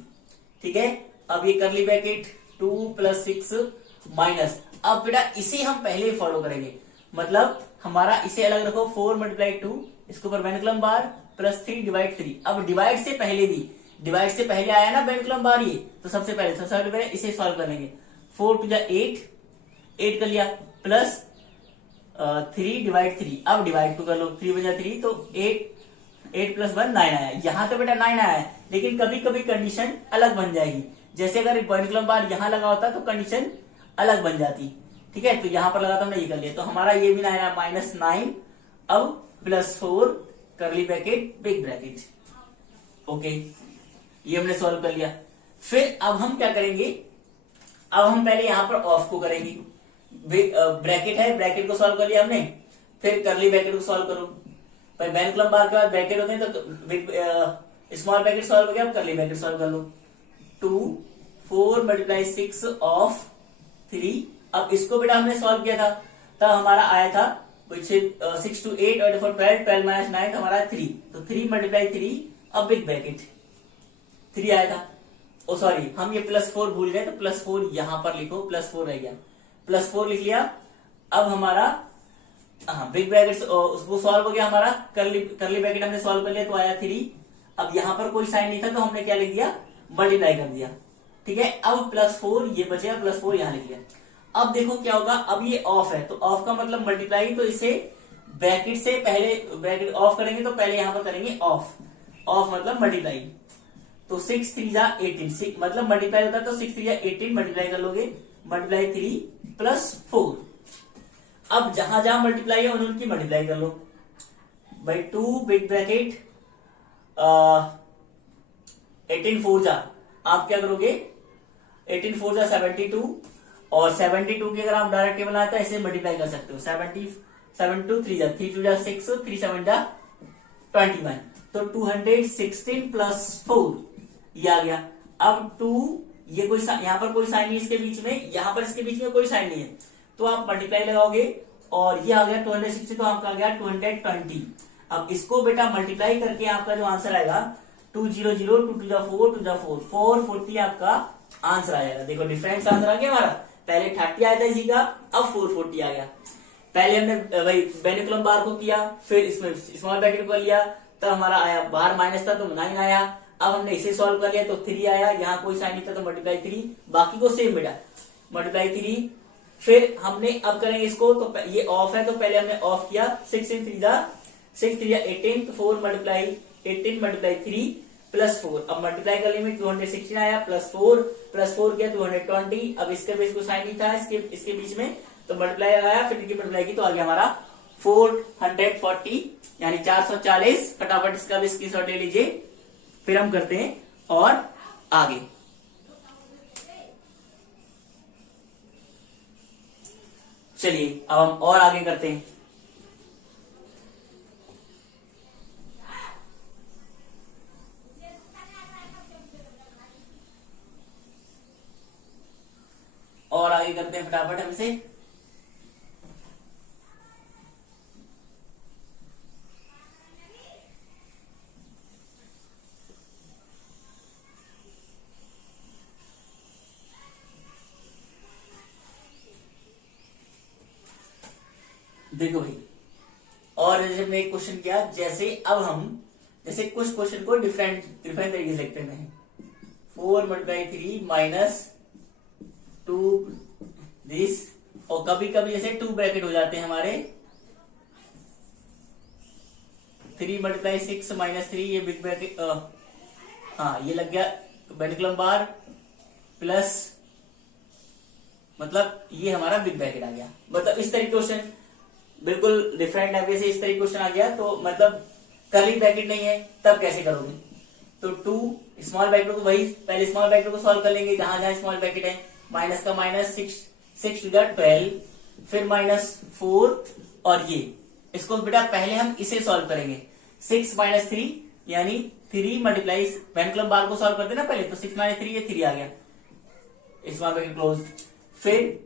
ठीक है। अब ये करली ब्रैकेट 2 + 6 माइनस, अब बेटा इसे हम पहले फॉलो करेंगे, मतलब हमारा इसे अलग रखो 4 × 2, इसके ऊपर वेनिकुलम बार प्लस 3 डिवाइड 3। अब डिवाइड से पहले भी, डिवाइड से पहले आया ना वेनिकुलम बार, ये तो सबसे पहले इसे सॉल्व कर लेंगे। 4 × 2 8 कर लिया, प्लस 3 डिवाइड 3। अब डिवाइड को कर लो, 3 × 3 तो 8 + 1 9 आया। यहां तो बेटा 9 आया है, लेकिन कभी कभी कंडीशन अलग बन जाएगी। जैसे अगर वेनिकुलम बार यहां लगा होता तो कंडीशन अलग बन जाती, ठीक है। तो यहां पर लगा तो हमने ये कर लिया, तो हमारा ये भी 9 आया, -9। अब +4 करली ब्रैकेट बिग ब्रैकेट। ओके, ये हमने सॉल्व कर लिया। फिर अब हम क्या करेंगे, अब हम पहले यहां पर ऑफ को करेंगे। ब्रैकेट है, ब्रैकेट को सॉल्व कर लिया हमने, फिर करली ब्रैकेट को सॉल्व करो। भाई वेनिकुलम बार के बाद ब्रैकेट होते हैं तो स्मॉल ब्रैकेट सॉल्व हो गया, अब करली ब्रैकेट सॉल्व कर लो। 2 4 × 6 ऑफ 3। अब इसको बेटा हमने सॉल्व किया था, तब हमारा आया था 6 to 8 और 12 12 - 9 तो हमारा 3, तो 3 × 3। अब बिग ब्रैकेट 3 आया था, ओ सॉरी हम ये +4 भूल गए, तो +4 यहां पर लिखो, +4 रह गया, +4 लिख लिया। अब हमारा बिग ब्रैकेट उसको सॉल्व हो गया, हमारा करली ब्रैकेट हमने सॉल्व कर लिया तो आया 3। अब यहां पर कोई साइन नहीं था तो हमने क्या लिख दिया, मल्टीप्लाई कर दिया, ठीक है। अब +4 ये बचेगा, +4 यहां लिख लिया। अब देखो क्या होगा, अब ये ऑफ है तो ऑफ का मतलब मल्टीप्लाई, तो इसे ब्रैकेट से पहले ब्रैकेट ऑफ करेंगे तो पहले यहां पर करेंगे ऑफ, ऑफ मतलब मल्टीप्लाई। तो 6 3 जा 18, मतलब मल्टीप्लाई होता है तो 6 3 जा 18 मल्टीप्लाई कर लोगे, मल्टीप्लाई 3 + 4। अब जहां जहां मल्टीप्लाई है उनकी मल्टीप्लाई कर लो। भाई 2 बिग ब्रैकेट 18 4 जा, आप क्या करोगे, 18 4 जा 72, और 72 की अगर आप डायरेक्ट टेबल आए तो ऐसे मल्टीप्लाई कर सकते हो। 7 2 3 जा 3 2 जा 6 3 7 जा 21, तो 216 + 4 ये आ गया। अब 2 ये कोई यहां पर कोई साइन नहीं इसके बीच में, यहां पर इसके बीच में कोई साइन नहीं है, तो आप मल्टीप्लाई लगाओगे और ये आ गया 260, तो आपका आ गया 220। अब इसको बेटा मल्टीप्लाई करके आपका जो आंसर आएगा 2 0 0 2 2 जा 4 2 जा 4 440 आपका आंसर आएगा। देखो डिफरेंस आंसर आ गया हमारा, पहले 30 आया था इसी का, अब 440 आ गया। पहले हमने भाई वेनिकुलम बार को किया, फिर इसमें स्मॉल ब्रैकेट को लिया, तब हमारा आया, बाहर माइनस था तो 9 आया। अब हमने इसे सॉल्व कर लिया तो 3 आया, यहाँ कोई साइन नहीं था तो मल्टीप्लाई 3, बाकी को सेम बेटा मल्टीप्लाई 3। फिर हमने अब करेंगे इसको, तो ये ऑफ है तो पहले हमने ऑफ किया, 6 3 जा 18, तो 4 × 18 × 3 +4। अब मल्टीप्लाई करने में 216 आया, +4 किया 220। अब इसके बीच को साइन नहीं था इसके बीच में, तो मल्टीप्लाई आया, फिर मल्टीप्लाई की तो आ गया हमारा 440 यानी 440। फटाफट इसका भी स्क्रीनशॉट ले लीजिए, फिर हम करते हैं और आगे। चलिए अब हम और आगे करते हैं। और आगे करते हैं फटाफट हमसे। देखो भाई, और जैसे हमने एक क्वेश्चन किया, जैसे अब हम जैसे कुछ क्वेश्चन को डिफरेंट तरीके से लिखते हैं। 4 मल्टीप्लाई 3 माइनस 2 दिस, और कभी कभी जैसे 2 ब्रैकेट हो जाते हैं हमारे, 3 मल्टीप्लाई 6 माइनस 3, ये बिग ब्रैकेट, हाँ ये लग गया बेनिकुलम बार प्लस, मतलब ये हमारा बिग ब्रैकेट आ गया। मतलब इस तरीके क्वेश्चन बिल्कुल डिफरेंट है, वैसे इस तरीके क्वेश्चन आ गया तो मतलब कर्ली ब्रैकेट नहीं है, तब कैसे करोगे? तो 2 स्मॉल ब्रैकेट को वही पहले स्मॉल ब्रैकेट को सॉल्व कर लेंगे जहां जहां स्मॉल ब्रैकेट है, माइनस का माइनस 6 टू 12, फिर माइनस 4, और ये इसको बेटा पहले हम इसे सॉल्व करेंगे। 6 माइनस 3 यानी 3 मल्टीप्लाई बेनिकुलम बार को सॉल्व करते ना पहले, तो 6 माइनस 3 ये 3 आ गया, स्मॉल ब्रैकेट क्लोज। फिर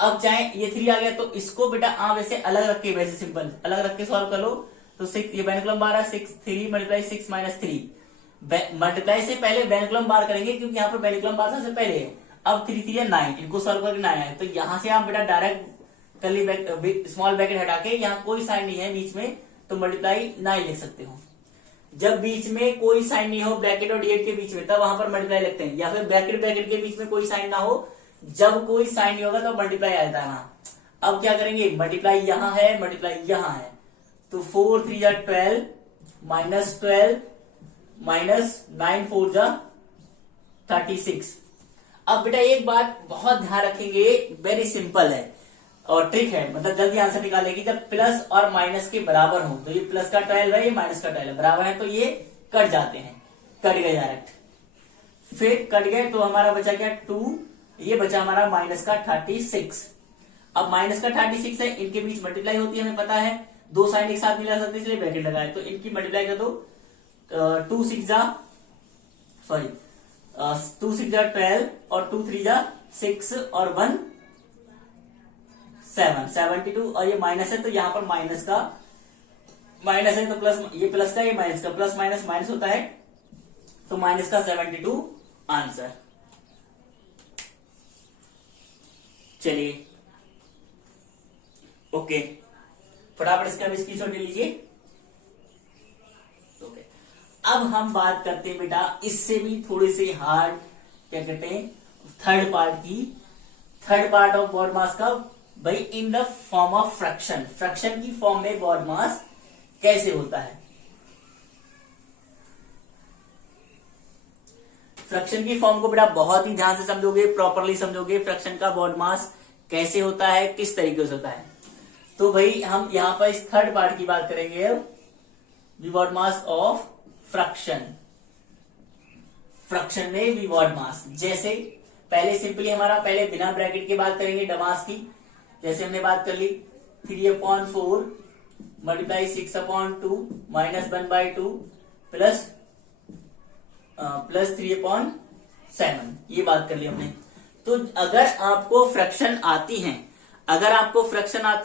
अब चाहे ये 3 आ गया तो इसको बेटा आप वैसे अलग रख के, वैसे सिंपल अलग रख के सॉल्व कर लो, तो 6 ये बेनिकुलम बार है, 6 3 मल्टीप्लाई 6 माइनस 3, मल्टीप्लाई से पहले बेनिकुलम बार करेंगे क्योंकि यहाँ पर बेनिकुलम बार सबसे पहले है। अब 3 3 9, इनको सॉल्व करके 9 है, तो यहां से आप बेटा डायरेक्ट कर्ली स्मॉल ब्रैकेट हटा के, यहाँ कोई साइन नहीं है बीच में, तो मल्टीप्लाई 9 लिख सकते हो। जब बीच में कोई साइन नहीं हो ब्रैकेट और डिवाइड के बीच में, तब वहां पर मल्टीप्लाई लगते हैं, या फिर ब्रैकेट के बीच में कोई साइन ना हो, जब कोई साइन नहीं होगा तो मल्टीप्लाई आ जाता है वहां। अब क्या करेंगे, मल्टीप्लाई यहां है, मल्टीप्लाई यहां है, तो 4 3 12 माइनस 12 माइनस 9 4 36। अब बेटा एक बात बहुत ध्यान रखेंगे, वेरी सिंपल है और ट्रिक है, मतलब जल्दी आंसर निकालेगी। जब प्लस और माइनस के बराबर हो, तो ये प्लस का 12 है, ये माइनस का 12 है, बराबर है, तो ये कट जाते हैं, कट गए डायरेक्ट। फिर कट गए तो हमारा बचा क्या 2, ये बचा हमारा माइनस का 36। अब माइनस का 36 है, इनके बीच मल्टीप्लाई होती है, हमें पता है, दो साइन एक साथ नहीं ला सकते इसलिए ब्रैकेट लगाए, तो इनकी मल्टीप्लाई कर दो, 2 6 12 और 2 3 6 और 1 7 72, और ये माइनस है तो यहां पर माइनस का माइनस है तो प्लस, ये प्लस का ये माइनस का, प्लस माइनस माइनस होता है, तो माइनस का 72 आंसर। चलिए ओके, फटाफट इसका भी स्क्रीनशॉट ले लीजिए। ओके, अब हम बात करते हैं बेटा इससे भी थोड़े से हार्ड, क्या कहते हैं, third part of body mass का, भाई in the form of fraction, fraction की फॉर्म में बॉडी मास कैसे होता है। फ्रैक्शन की फॉर्म को बेटा बहुत ही ध्यान से समझोगे, प्रॉपरली समझोगे, फ्रैक्शन का बॉडी मास कैसे होता है, किस तरीके से होता है। तो भाई हम यहां पर इस थर्ड पार्ट की बात करेंगे अब, body mass of fraction. Fraction में वी बॉडी मास, जैसे पहले सिंपली हमारा पहले बिना ब्रैकेट की बात करेंगे डमास की, जैसे हमने बात कर ली 3/4 मल्टीप्लाई 6/2 माइनस 1/2 प्लस 3/7, ये बात कर ली हमने। तो अगर आपको फ्रैक्शन आती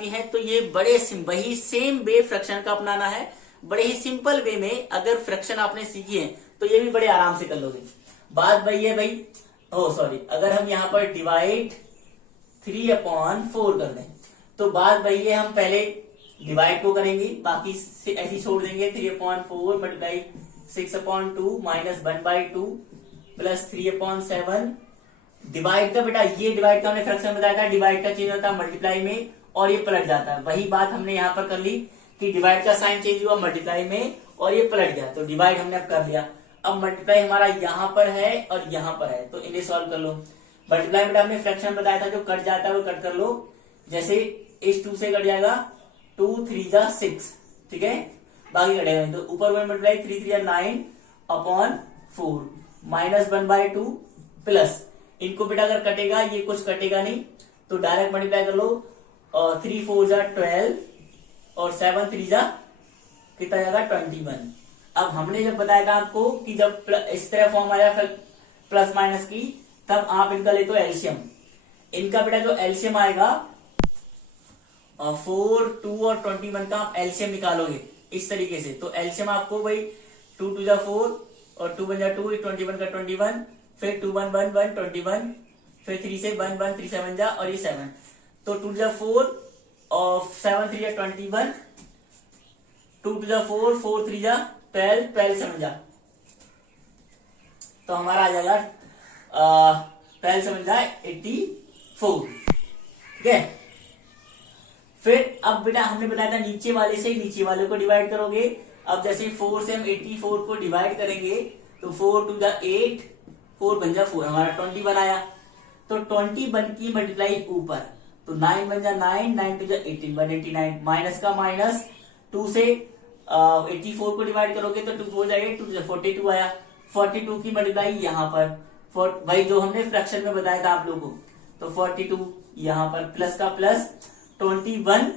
है, तो ये बड़े वही सेम वे फ्रैक्शन का अपनाना है, बड़े ही सिंपल वे में अगर फ्रैक्शन आपने सीखी है तो ये भी बड़े आराम से कर लोगे। बात भाई है भाई, अगर हम यहां पर डिवाइड 3/4 कर दें, तो बात भाई है हम पहले डिवाइड को करेंगे, बाकी ऐसी छोड़ देंगे। 3/4 मल्टीप्लाई 6/2 माइनस 1/2 प्लस 3/7। डिवाइड का बेटा, ये डिवाइड का हमने फ्रैक्शन बताया था, डिवाइड का चेंज होता है मल्टीप्लाई में और ये पलट जाता है। वही बात हमने यहां पर कर ली कि डिवाइड का साइन चेंज हुआ मल्टीप्लाई में और ये पलट गया, तो डिवाइड हमने अब कर लिया। अब मल्टीप्लाई हमारा यहां पर है और यहां पर है, तो इन्हें सॉल्व कर लो। मल्टीप्लाई बेटा हमने फ्रैक्शन बताया था, जो कट जाता है वो कट कर लो, जैसे इस 2 से कट जाएगा 2 3 6, ठीक है, बाकी कटेगा, तो ऊपर वन मल्टीप्लाई 3 3 9/4 माइनस 1/2 प्लस, इनको बेटा अगर कटेगा, ये कुछ कटेगा नहीं, तो डायरेक्ट मल्टीप्लाई कर लो, और 3 4 12 और 7 3 कितना जाएगा 21। अब हमने जब बताया था आपको कि जब इस तरह फॉर्म आया प्लस माइनस की, तब आप इनका ले तो एलसीएम, इनका बेटा जो एलसीएम आएगा 4 2 और 21 का आप एलसीएम निकालोगे इस तरीके से, तो एलसीएम आपको भाई 2 2 4 और 2 1 2, 21 का 21, फिर 2 1 1 1 21, फिर 3 से 1 1 3 7 और ये 7, तो 2 4 और 7 3 जा 21, 2 2 जा 4, 4 3 जा 12, 12 7 जा, तो हमारा आ जाएगा 12 7 जा 84। ठीक है, फिर अब बेटा हमने बताया था नीचे वाले से नीचे वाले को डिवाइड करोगे। अब जैसे 4 से हम 84 को डिवाइड करेंगे तो 4 2 जा 8, 4 बन जा 4, हमारा 21 आया। तो 21 की मल्टीप्लाई ऊपर, तो 9 बन जा 9, 9 2 जा 18, 189, माइनस का माइनस, 2 से 84 को डिवाइड करोगे तो 2 4 जाएगा, 2 42 आया। 42 की मल्टीप्लाई यहाँ पर भाई जो हमने फ्रैक्शन में बताया था आप लोगों को, तो 42 यहाँ पर प्लस का प्लस, 21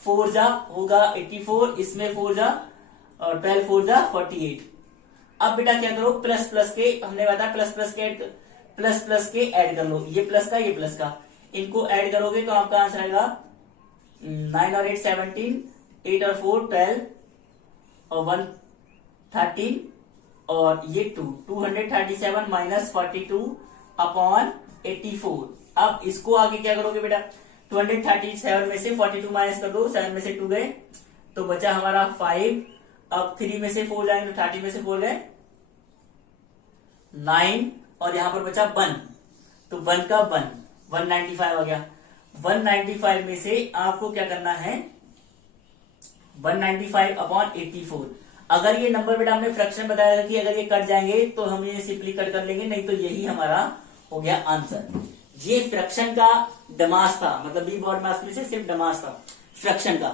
4 जा होगा 84, इसमें 4 जा 12 4 जा 48। अब बेटा क्या करो, प्लस प्लस के हमने बताया प्लस प्लस के ऐड कर लो, ये प्लस का ये प्लस का, इनको ऐड करोगे तो आपका आंसर आएगा 9 और 8 17, 8 और 4 12 और 1 13 और ये 237 माइनस 42 अपॉन 84। अब इसको आगे क्या करोगे बेटा, 237 में से 42 माइनस कर दो, 7 में से 2 गए तो बचा हमारा 5। अब 3 में से 4 जाएंगे तो 30 में से 4 गए 9 और यहां पर बचा 1, तो 1 का 1 195 आ गया। 195 में से आपको क्या करना है, 195 अपॉन 84। अगर ये नंबर बेटा हमने फ्रैक्शन बताया था कि अगर ये कट जाएंगे तो हम ये सिंपली कट कर लेंगे, नहीं तो यही हमारा हो गया आंसर। ये फ्रैक्शन का डमास था, मतलब बी बॉड मास में से सिर्फ डमास था फ्रैक्शन का।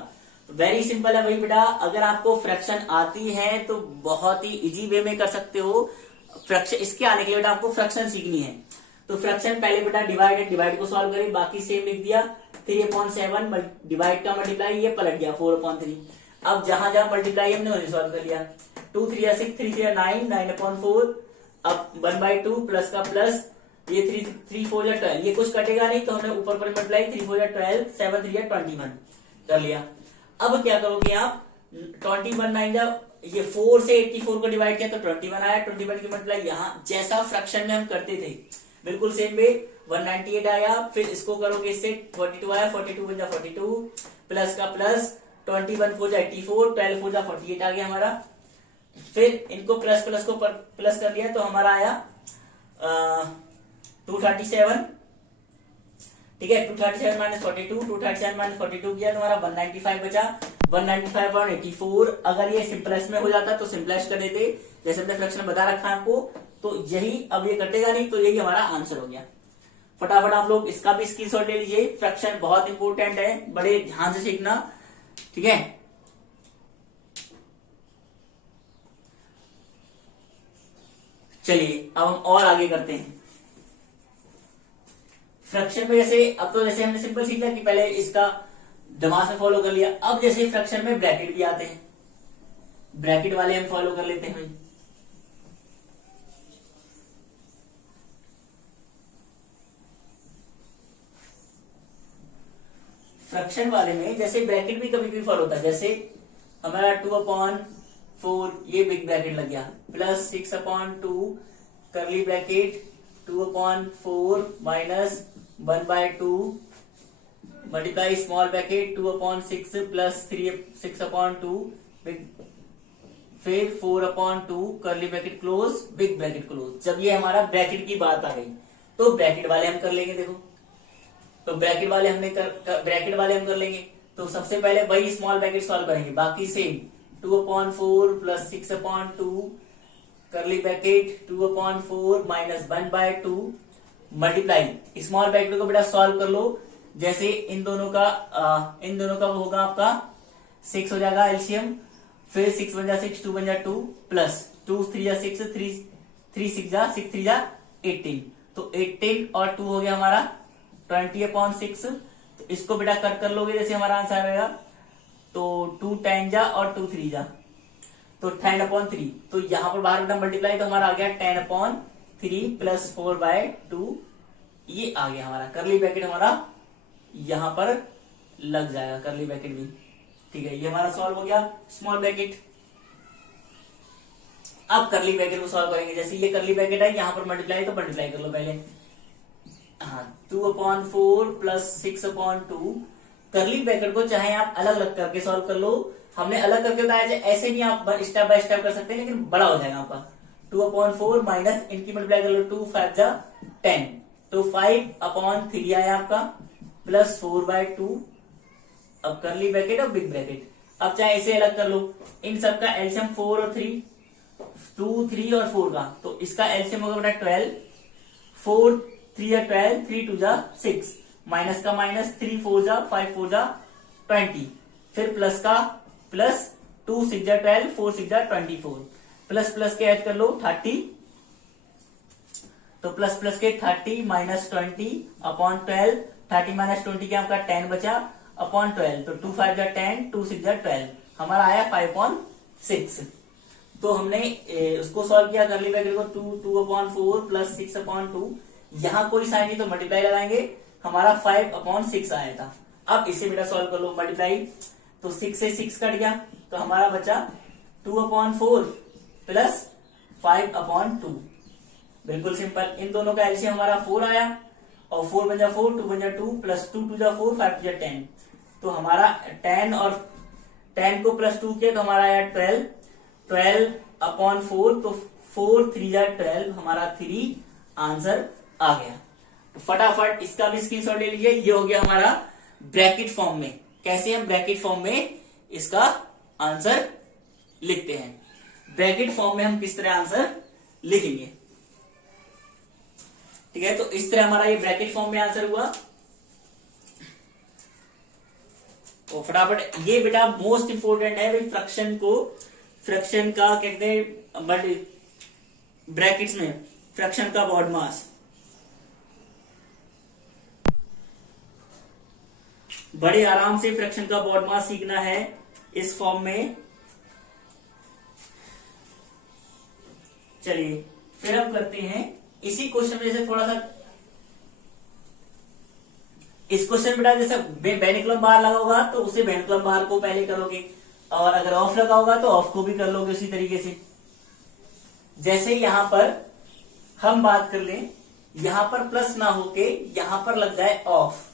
वेरी सिंपल है भाई बेटा, अगर आपको फ्रैक्शन आती है तो बहुत ही इजी वे में कर सकते हो फ्रैक्शन। इसके आने के लिए बेटा आपको फ्रैक्शन सीखनी है, तो फ्रैक्शन पहले बेटा डिवाइड को सॉल्व करें, बाकी सेम लिख दिया। 3/7 डिवाइड का मल्टीप्लाई, ये पलट गया 4/3। अब जहां जहां मल्टीप्लाई हमने वही सॉल्व कर लिया। 2 3 6, 3 3 9, 9/4। अब 1/2 प्लस का प्लस, ये 3 4 या 12, ये कुछ कटेगा नहीं तो हमने ऊपर पर मल्टीप्लाई 3 4 या 12, 7 3 या 21 कर लिया। अब क्या करोगे आप, 21 9 जब ये 4 से 84 को डिवाइड किया तो 21 आया। 21 की मल्टीप्लाई यहाँ जैसा फ्रैक्शन में हम करते थे बिल्कुल सेम वे 198 आया। फिर इसको करोगे इससे 42 आया, 42 बन जा 42 प्लस का प्लस, 21 4 जा 84, 12 4 जा 48 आ गया हमारा। फिर इनको प्लस प्लस को प्लस कर लिया तो हमारा आया 237। ठीक है, 237 माइनस 42, 237 माइनस 42 किया तो हमारा 195 बचा। 195 और 84, अगर ये सिंपलेस्ट में हो जाता तो सिंपलेस्ट कर देते, जैसे हमने फ्रैक्शन बता रखा है आपको, तो यही अब ये कटेगा नहीं तो यही हमारा आंसर हो गया। फटाफट आप लोग इसका भी स्क्रीनशॉट ले लीजिए, फ्रैक्शन बहुत इंपॉर्टेंट है, बड़े ध्यान से सीखना। ठीक है, चलिए अब हम और आगे करते हैं फ्रैक्शन में। जैसे अब तो जैसे हमने सिंपल सीख लिया कि पहले इसका दिमाग में फॉलो कर लिया, अब जैसे फ्रैक्शन में ब्रैकेट भी आते हैं, ब्रैकेट वाले हम फॉलो कर लेते हैं। फ्रैक्शन वाले में जैसे ब्रैकेट भी कभी कभी फॉलो होता है, जैसे हमारा 2/4 ये बिग ब्रैकेट लग गया, प्लस 6/2 करली bracket 2/4 minus 1/2 multiply small bracket 2/6 plus 6/2 फिर 4/2 करली bracket close big bracket close. जब ये हमारा ब्रैकेट की बात आ गई तो ब्रैकेट वाले हम कर लेंगे। देखो तो ब्रैकेट वाले हम कर लेंगे, तो सबसे पहले वही स्मॉल ब्रैकेट सॉल्व करेंगे, बाकी सेम 2/4 प्लस 6/2 करली bracket 2/4 minus 1/2 multiply small bracket को बेटा सॉल्व कर लो। जैसे इन दोनों का वो होगा आपका 6 हो जाएगा एलसीएम, फिर 6 बन जा 6, 2 बन जा 2 प्लस 2 3 जा 6, 3 6 जा 6 3 जा 18, तो 18 और 2 हो गया हमारा 20/6। तो इसको बेटा कट कर लोगे, जैसे हमारा आंसर आएगा तो 2 10 जा और 2 3 जा तो 10/3। तो यहां पर बाहर बेटा मल्टीप्लाई तो हमारा आ गया 10/3 प्लस 4/2, ये आ गया हमारा करली ब्रैकेट हमारा यहां पर लग जाएगा, करली ब्रैकेट भी। ठीक है, ये हमारा सॉल्व हो गया स्मॉल ब्रैकेट। अब करली ब्रैकेट को सॉल्व करेंगे, जैसे ये करली ब्रैकेट है यहां पर मल्टीप्लाई तो कर लो पहले। हाँ, 2/4 प्लस 6/2 करली ब्रैकेट को चाहे आप अलग अलग करके सॉल्व कर लो, हमने अलग करके बताया जाए, ऐसे नहीं आप स्टेप बाय स्टेप कर सकते हैं, लेकिन बड़ा हो जाएगा आपका। 2/4 माइनस इनकी मल्टीप्लाई कर लो, 2 5 जा 10, तो 5/3 आया आपका, प्लस 4/2, अब करली ब्रैकेट और बिग ब्रैकेट। अब चाहे इसे अलग कर लो, इन सब का एलसीएम 4 और 3, 2 3 और 4 का, तो इसका एलसीएम होगा बेटा 12, 4 3 या 12, 3 2 जा 6, माइनस का माइनस, 3 4 जा 5 4 जा 20, फिर प्लस का प्लस, 2 6 जा 12, 4 6 जा 24, प्लस प्लस के ऐड कर लो 30, तो प्लस प्लस के 30 माइनस 20/12, 30 माइनस 20 क्या आपका 10 बचा अपॉन 12, तो 2 5 जा 10, 2 6 जा 12, हमारा आया 5/6। तो हमने उसको सॉल्व किया, करली ब्रैकेट को 2/4 प्लस 6/2, यहां कोई साइन नहीं तो मल्टीप्लाई लगाएंगे, हमारा 5/6 आया था। अब इसे बेटा सॉल्व कर लो मल्टीप्लाई, तो 6 से 6 कट गया, तो हमारा बचा 2/4 प्लस 5/2, बिल्कुल सिंपल। इन दोनों का एलसीएम हमारा 4 आया, और 4 बन जा 4, 2 बन जा 2, प्लस 2 2 जा 4, 5 2 जा 10, तो हमारा 10 और 10 को प्लस 2 किया तो हमारा आया 12, 12/4, तो 4 3 जा 12, हमारा 3 आंसर आ गया। तो फटाफट इसका भी स्क्रीनशॉट ले लीजिए। ये हो गया हमारा ब्रैकेट फॉर्म में। कैसे हम ब्रैकेट फॉर्म में इसका आंसर लिखते हैं, ब्रैकेट फॉर्म में हम किस तरह आंसर लिखेंगे, ठीक है। तो इस तरह हमारा ये ब्रैकेट फॉर्म में आंसर हुआ। तो फटाफट ये बेटा मोस्ट इंपोर्टेंट है भाई, फ्रैक्शन का कहते हैं ब्रैकेट्स में फ्रैक्शन का बॉड मास। बड़े आराम से फ्रैक्शन का बॉड मास सीखना है इस फॉर्म में। चलिए फिर हम करते हैं इसी क्वेश्चन में, जैसे थोड़ा सा इस क्वेश्चन बेटा जैसे बेनिकुलम बार लगा होगा तो उसे बेनिकुलम बार को पहले करोगे, और अगर ऑफ लगा होगा तो ऑफ को भी कर लोगे उसी तरीके से। जैसे यहां पर हम बात कर लें, यहां पर प्लस ना होके यहां पर लग जाए ऑफ,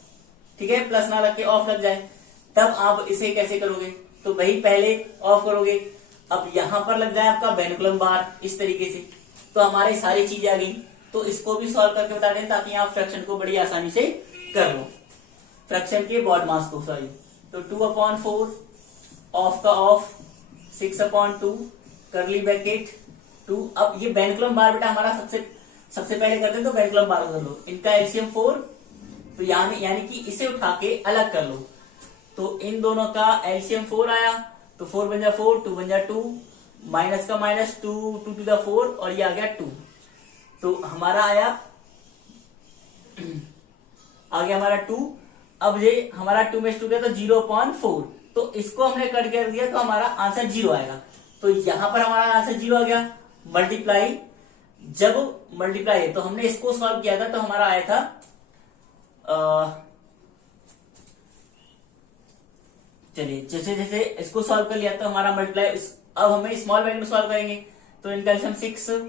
ठीक है, प्लस ना लग के ऑफ लग जाए, तब आप इसे कैसे करोगे, तो वही पहले ऑफ करोगे, अब यहां पर लग जाए आपका बेनिकुलम बार इस तरीके से, तो हमारी सारी चीजें आ गई। तो इसको भी सॉल्व करके बता दें ताकि आप फ्रैक्शन को बड़ी आसानी से कर लो, फ्रैक्शन के बॉड मास को, सॉरी। तो 2/4 ऑफ का ऑफ, 6/2 करली ब्रैकेट 2। अब ये बेनिकुलम बार बेटा हमारा सबसे पहले करते हैं, तो बेनिकुलम बार कर लो, इनका एलसीएम 4, तो यानी कि इसे उठा के अलग कर लो, तो इन दोनों का एलसीएम 4 आया, तो 4 बन जा 4, 2 बन जा 2, माइनस का माइनस, 2 2 टू द 4, और ये आ गया 2, तो हमारा आया हमारा 2। अब ये हमारा 2 में 2 गया तो 0/4, तो इसको हमने कट कर दिया तो हमारा आंसर 0 आएगा। तो यहां पर हमारा आंसर 0 आ गया। मल्टीप्लाई, जब मल्टीप्लाई तो हमने इसको सॉल्व किया था तो हमारा आया था चलिए जैसे जैसे इसको सॉल्व कर लिया तो हमारा मल्टीप्लाई, अब हमें स्मॉल ब्रैकेट में सॉल्व करेंगे, तो इनका एलसीएम 6,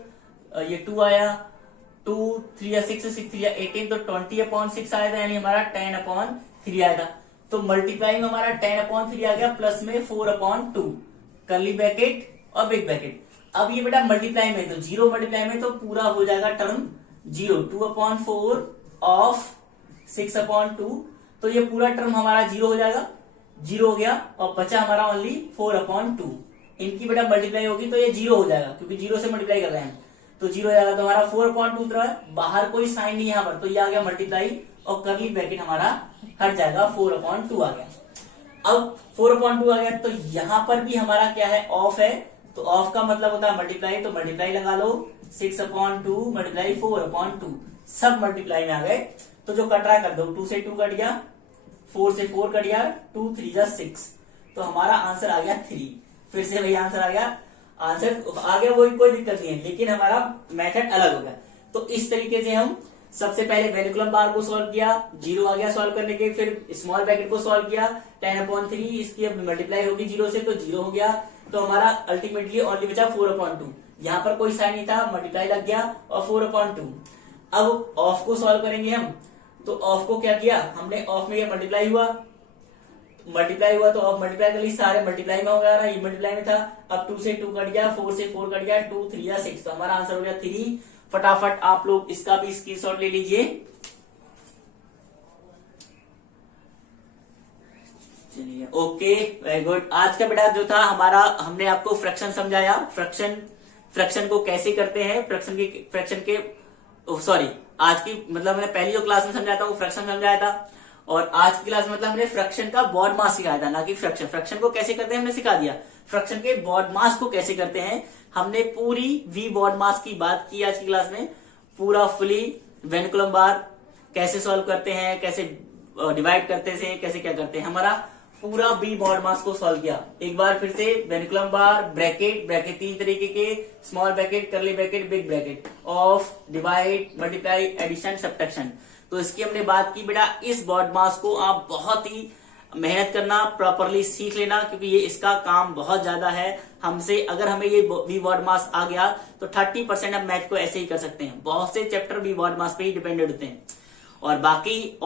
ये 2 आया, 2 3 या 6 6 3 या 18, तो 20/6 आया था, यानी हमारा 10/3 आया था। तो मल्टीप्लाई में हमारा 10/3 आ गया, प्लस में 4/2 करली ब्रैकेट और बिग ब्रैकेट। अब ये बेटा मल्टीप्लाई में, तो 0 मल्टीप्लाई में तो पूरा हो जाएगा टर्म 0, 2/4 ऑफ 6/2, तो ये पूरा टर्म हमारा 0 हो जाएगा, 0 हो गया, और बचा हमारा ओनली 4/2। इनकी बेटा मल्टीप्लाई होगी तो ये 0 हो जाएगा, क्योंकि 0 से मल्टीप्लाई कर रहे हैं, तो 0 हो जाएगा, तो हमारा 4/2 तरह है, बाहर कोई साइन नहीं यहाँ पर, तो ये आ गया मल्टीप्लाई, और करली ब्रैकेट हमारा हट जाएगा, 4/2 आ गया। अब 4/2 आ गया, तो यहां पर भी हमारा क्या है, ऑफ है, तो ऑफ का मतलब होता है मल्टीप्लाई, तो मल्टीप्लाई लगा लो, 6/2 मल्टीप्लाई 4/2, सब मल्टीप्लाई में आ गए। तो जो कट रहा कर दो, 2 से 2 कट गया, 4 से 4 कट गया, 2 3 जा 6, तो हमारा आंसर आ गया 3। फिर से वही आंसर आ गया, वही कोई दिक्कत नहीं है, लेकिन हमारा मेथड अलग हो गया। तो इस तरीके से हम सबसे पहले बेनिकुलम बार को सॉल्व किया, 0 आ गया सॉल्व करने के, फिर स्मॉल ब्रैकेट को सॉल्व किया, 10/3, इसकी अब मल्टीप्लाई होगी 0 से, तो 0 हो गया, तो हमारा अल्टीमेटली ओनली बचा 4/2। यहाँ पर कोई साइन नहीं था, मल्टीप्लाई लग गया और 4/2। अब ऑफ को सॉल्व करेंगे हम, तो ऑफ को क्या किया हमने, ऑफ में ये मल्टीप्लाई हुआ, मल्टीप्लाई हुआ तो अब मल्टीप्लाई कर ली, सारे मल्टीप्लाई में हो गया ना, ये मल्टीप्लाई में था। अब 2 से 2 कट गया, 4 से 4 कट गया, 2 3 या 6, तो हमारा आंसर हो गया 3। फटाफट आप लोग इसका भी स्क्रीनशॉट ले लीजिए। चलिए ओके, वेरी गुड। आज का बेटा जो था हमारा, हमने आपको फ्रैक्शन समझाया, फ्रैक्शन को कैसे करते हैं, फ्रैक्शन के सॉरी, आज की मतलब मैंने पहली जो क्लास में समझाया था वो फ्रैक्शन समझाया था, और आज की क्लास में मतलब हमने फ्रैक्शन का बॉड मास सिखाया था, ना कि फ्रैक्शन को कैसे करते हैं हमने सिखा दिया। फ्रैक्शन के बॉड मास को कैसे करते हैं हमने पूरी वी बॉड मास की बात की आज की क्लास में, पूरा फुली वेनिकुलम बार कैसे सॉल्व करते हैं, कैसे डिवाइड करते हैं, कैसे क्या करते हैं, हमारा पूरा बी बॉड मास को सॉल्व किया। एक बार फिर से वेनिकुलम बार, ब्रैकेट 3 तरीके के, small bracket, curly bracket, big bracket, of, divide, multiply, addition, subtraction. तो इसकी हमने बात की बेटा। इस बॉड मास को आप बहुत ही मेहनत करना, प्रॉपरली सीख लेना, क्योंकि ये इसका काम बहुत ज्यादा है हमसे। अगर हमें ये वी बॉड मास आ गया तो 30% हम मैथ को ऐसे ही कर सकते हैं। बहुत से चैप्टर वी बॉड मास पे ही डिपेंडेड होते हैं, और बाकी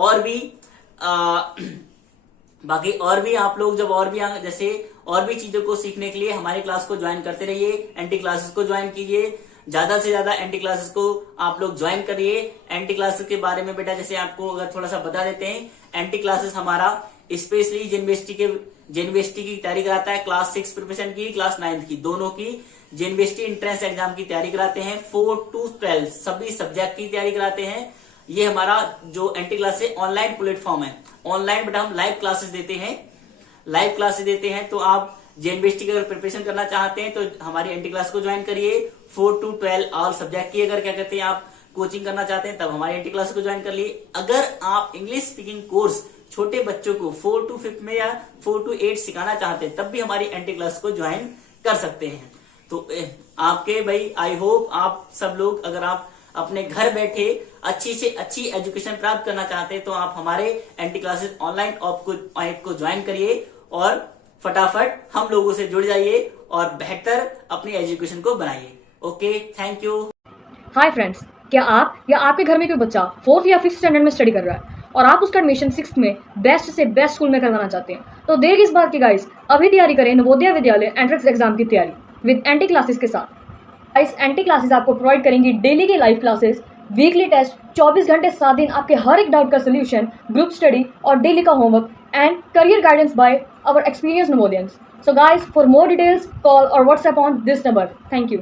और भी आप लोग जब और भी जैसे और भी चीजों को सीखने के लिए हमारी क्लास को ज्वाइन करते रहिए, एंटी क्लासेस को ज्वाइन कीजिए, ज्यादा से ज्यादा एंटी क्लासेस को आप लोग ज्वाइन करिए। एंटी क्लासेस के बारे में बेटा जैसे आपको अगर थोड़ा सा बता देते हैं, एंटी क्लासेस हमारा स्पेशली जेएनबीएसटी की तैयारी कराता है, क्लास 6 प्रिपरेशन की, क्लास 9 की, दोनों की जेएनबीएसटी एंट्रेंस एग्जाम की तैयारी कराते हैं। 4 to 12 सभी सब्जेक्ट की तैयारी कराते हैं। ये हमारा जो एंटी क्लास है ऑनलाइन प्लेटफॉर्म है। ऑनलाइन बेटा हम लाइव क्लासेस देते हैं, तो आप जेएनबीएसटी की अगर प्रिपरेशन करना चाहते हैं तो हमारी एंटी क्लास को ज्वाइन करिए। 4 to 12 ऑल सब्जेक्ट की अगर क्या कहते हैं आप कोचिंग करना चाहते हैं तब हमारी एंटी क्लास को ज्वाइन कर लिए। अगर आप इंग्लिश स्पीकिंग कोर्स छोटे बच्चों को 4 to 5 में या 4 to 8 सिखाना चाहते हैं तब भी हमारी एंटी क्लास को ज्वाइन कर सकते हैं। तो आपके भाई आई होप आप सब लोग, अगर आप अपने घर बैठे अच्छी से अच्छी एजुकेशन प्राप्त करना चाहते हैं तो आप हमारे एंटी क्लासेस ऑनलाइन ऐप को ज्वाइन करिए और फटाफट हम लोगों से जुड़ जाइए और बेहतर अपनी एजुकेशन को बनाइए। Okay, thank you. Hi friends, क्या आप या आपके घर में कोई बच्चा 4th या 5th स्टैंडर्ड में स्टडी कर रहा है और आप उसका एडमिशन 6th में बेस्ट से बेस्ट स्कूल में करवाना चाहते हैं, तो देर किस बात की गाइस, अभी तैयारी करें नवोदय विद्यालय एंट्रेंस एग्जाम की तैयारी विद एंटी क्लासेस के साथ। गाइस, एंटी क्लासेस आपको प्रोवाइड करेंगी डेली के लाइव क्लासेस, वीकली टेस्ट, 24 घंटे 7 दिन आपके हर एक डाउट का सोल्यूशन, ग्रुप स्टडी और डेली का homework and career guidance bye our experienced Navodians. So guys, for more details, call or WhatsApp on this number. Thank you.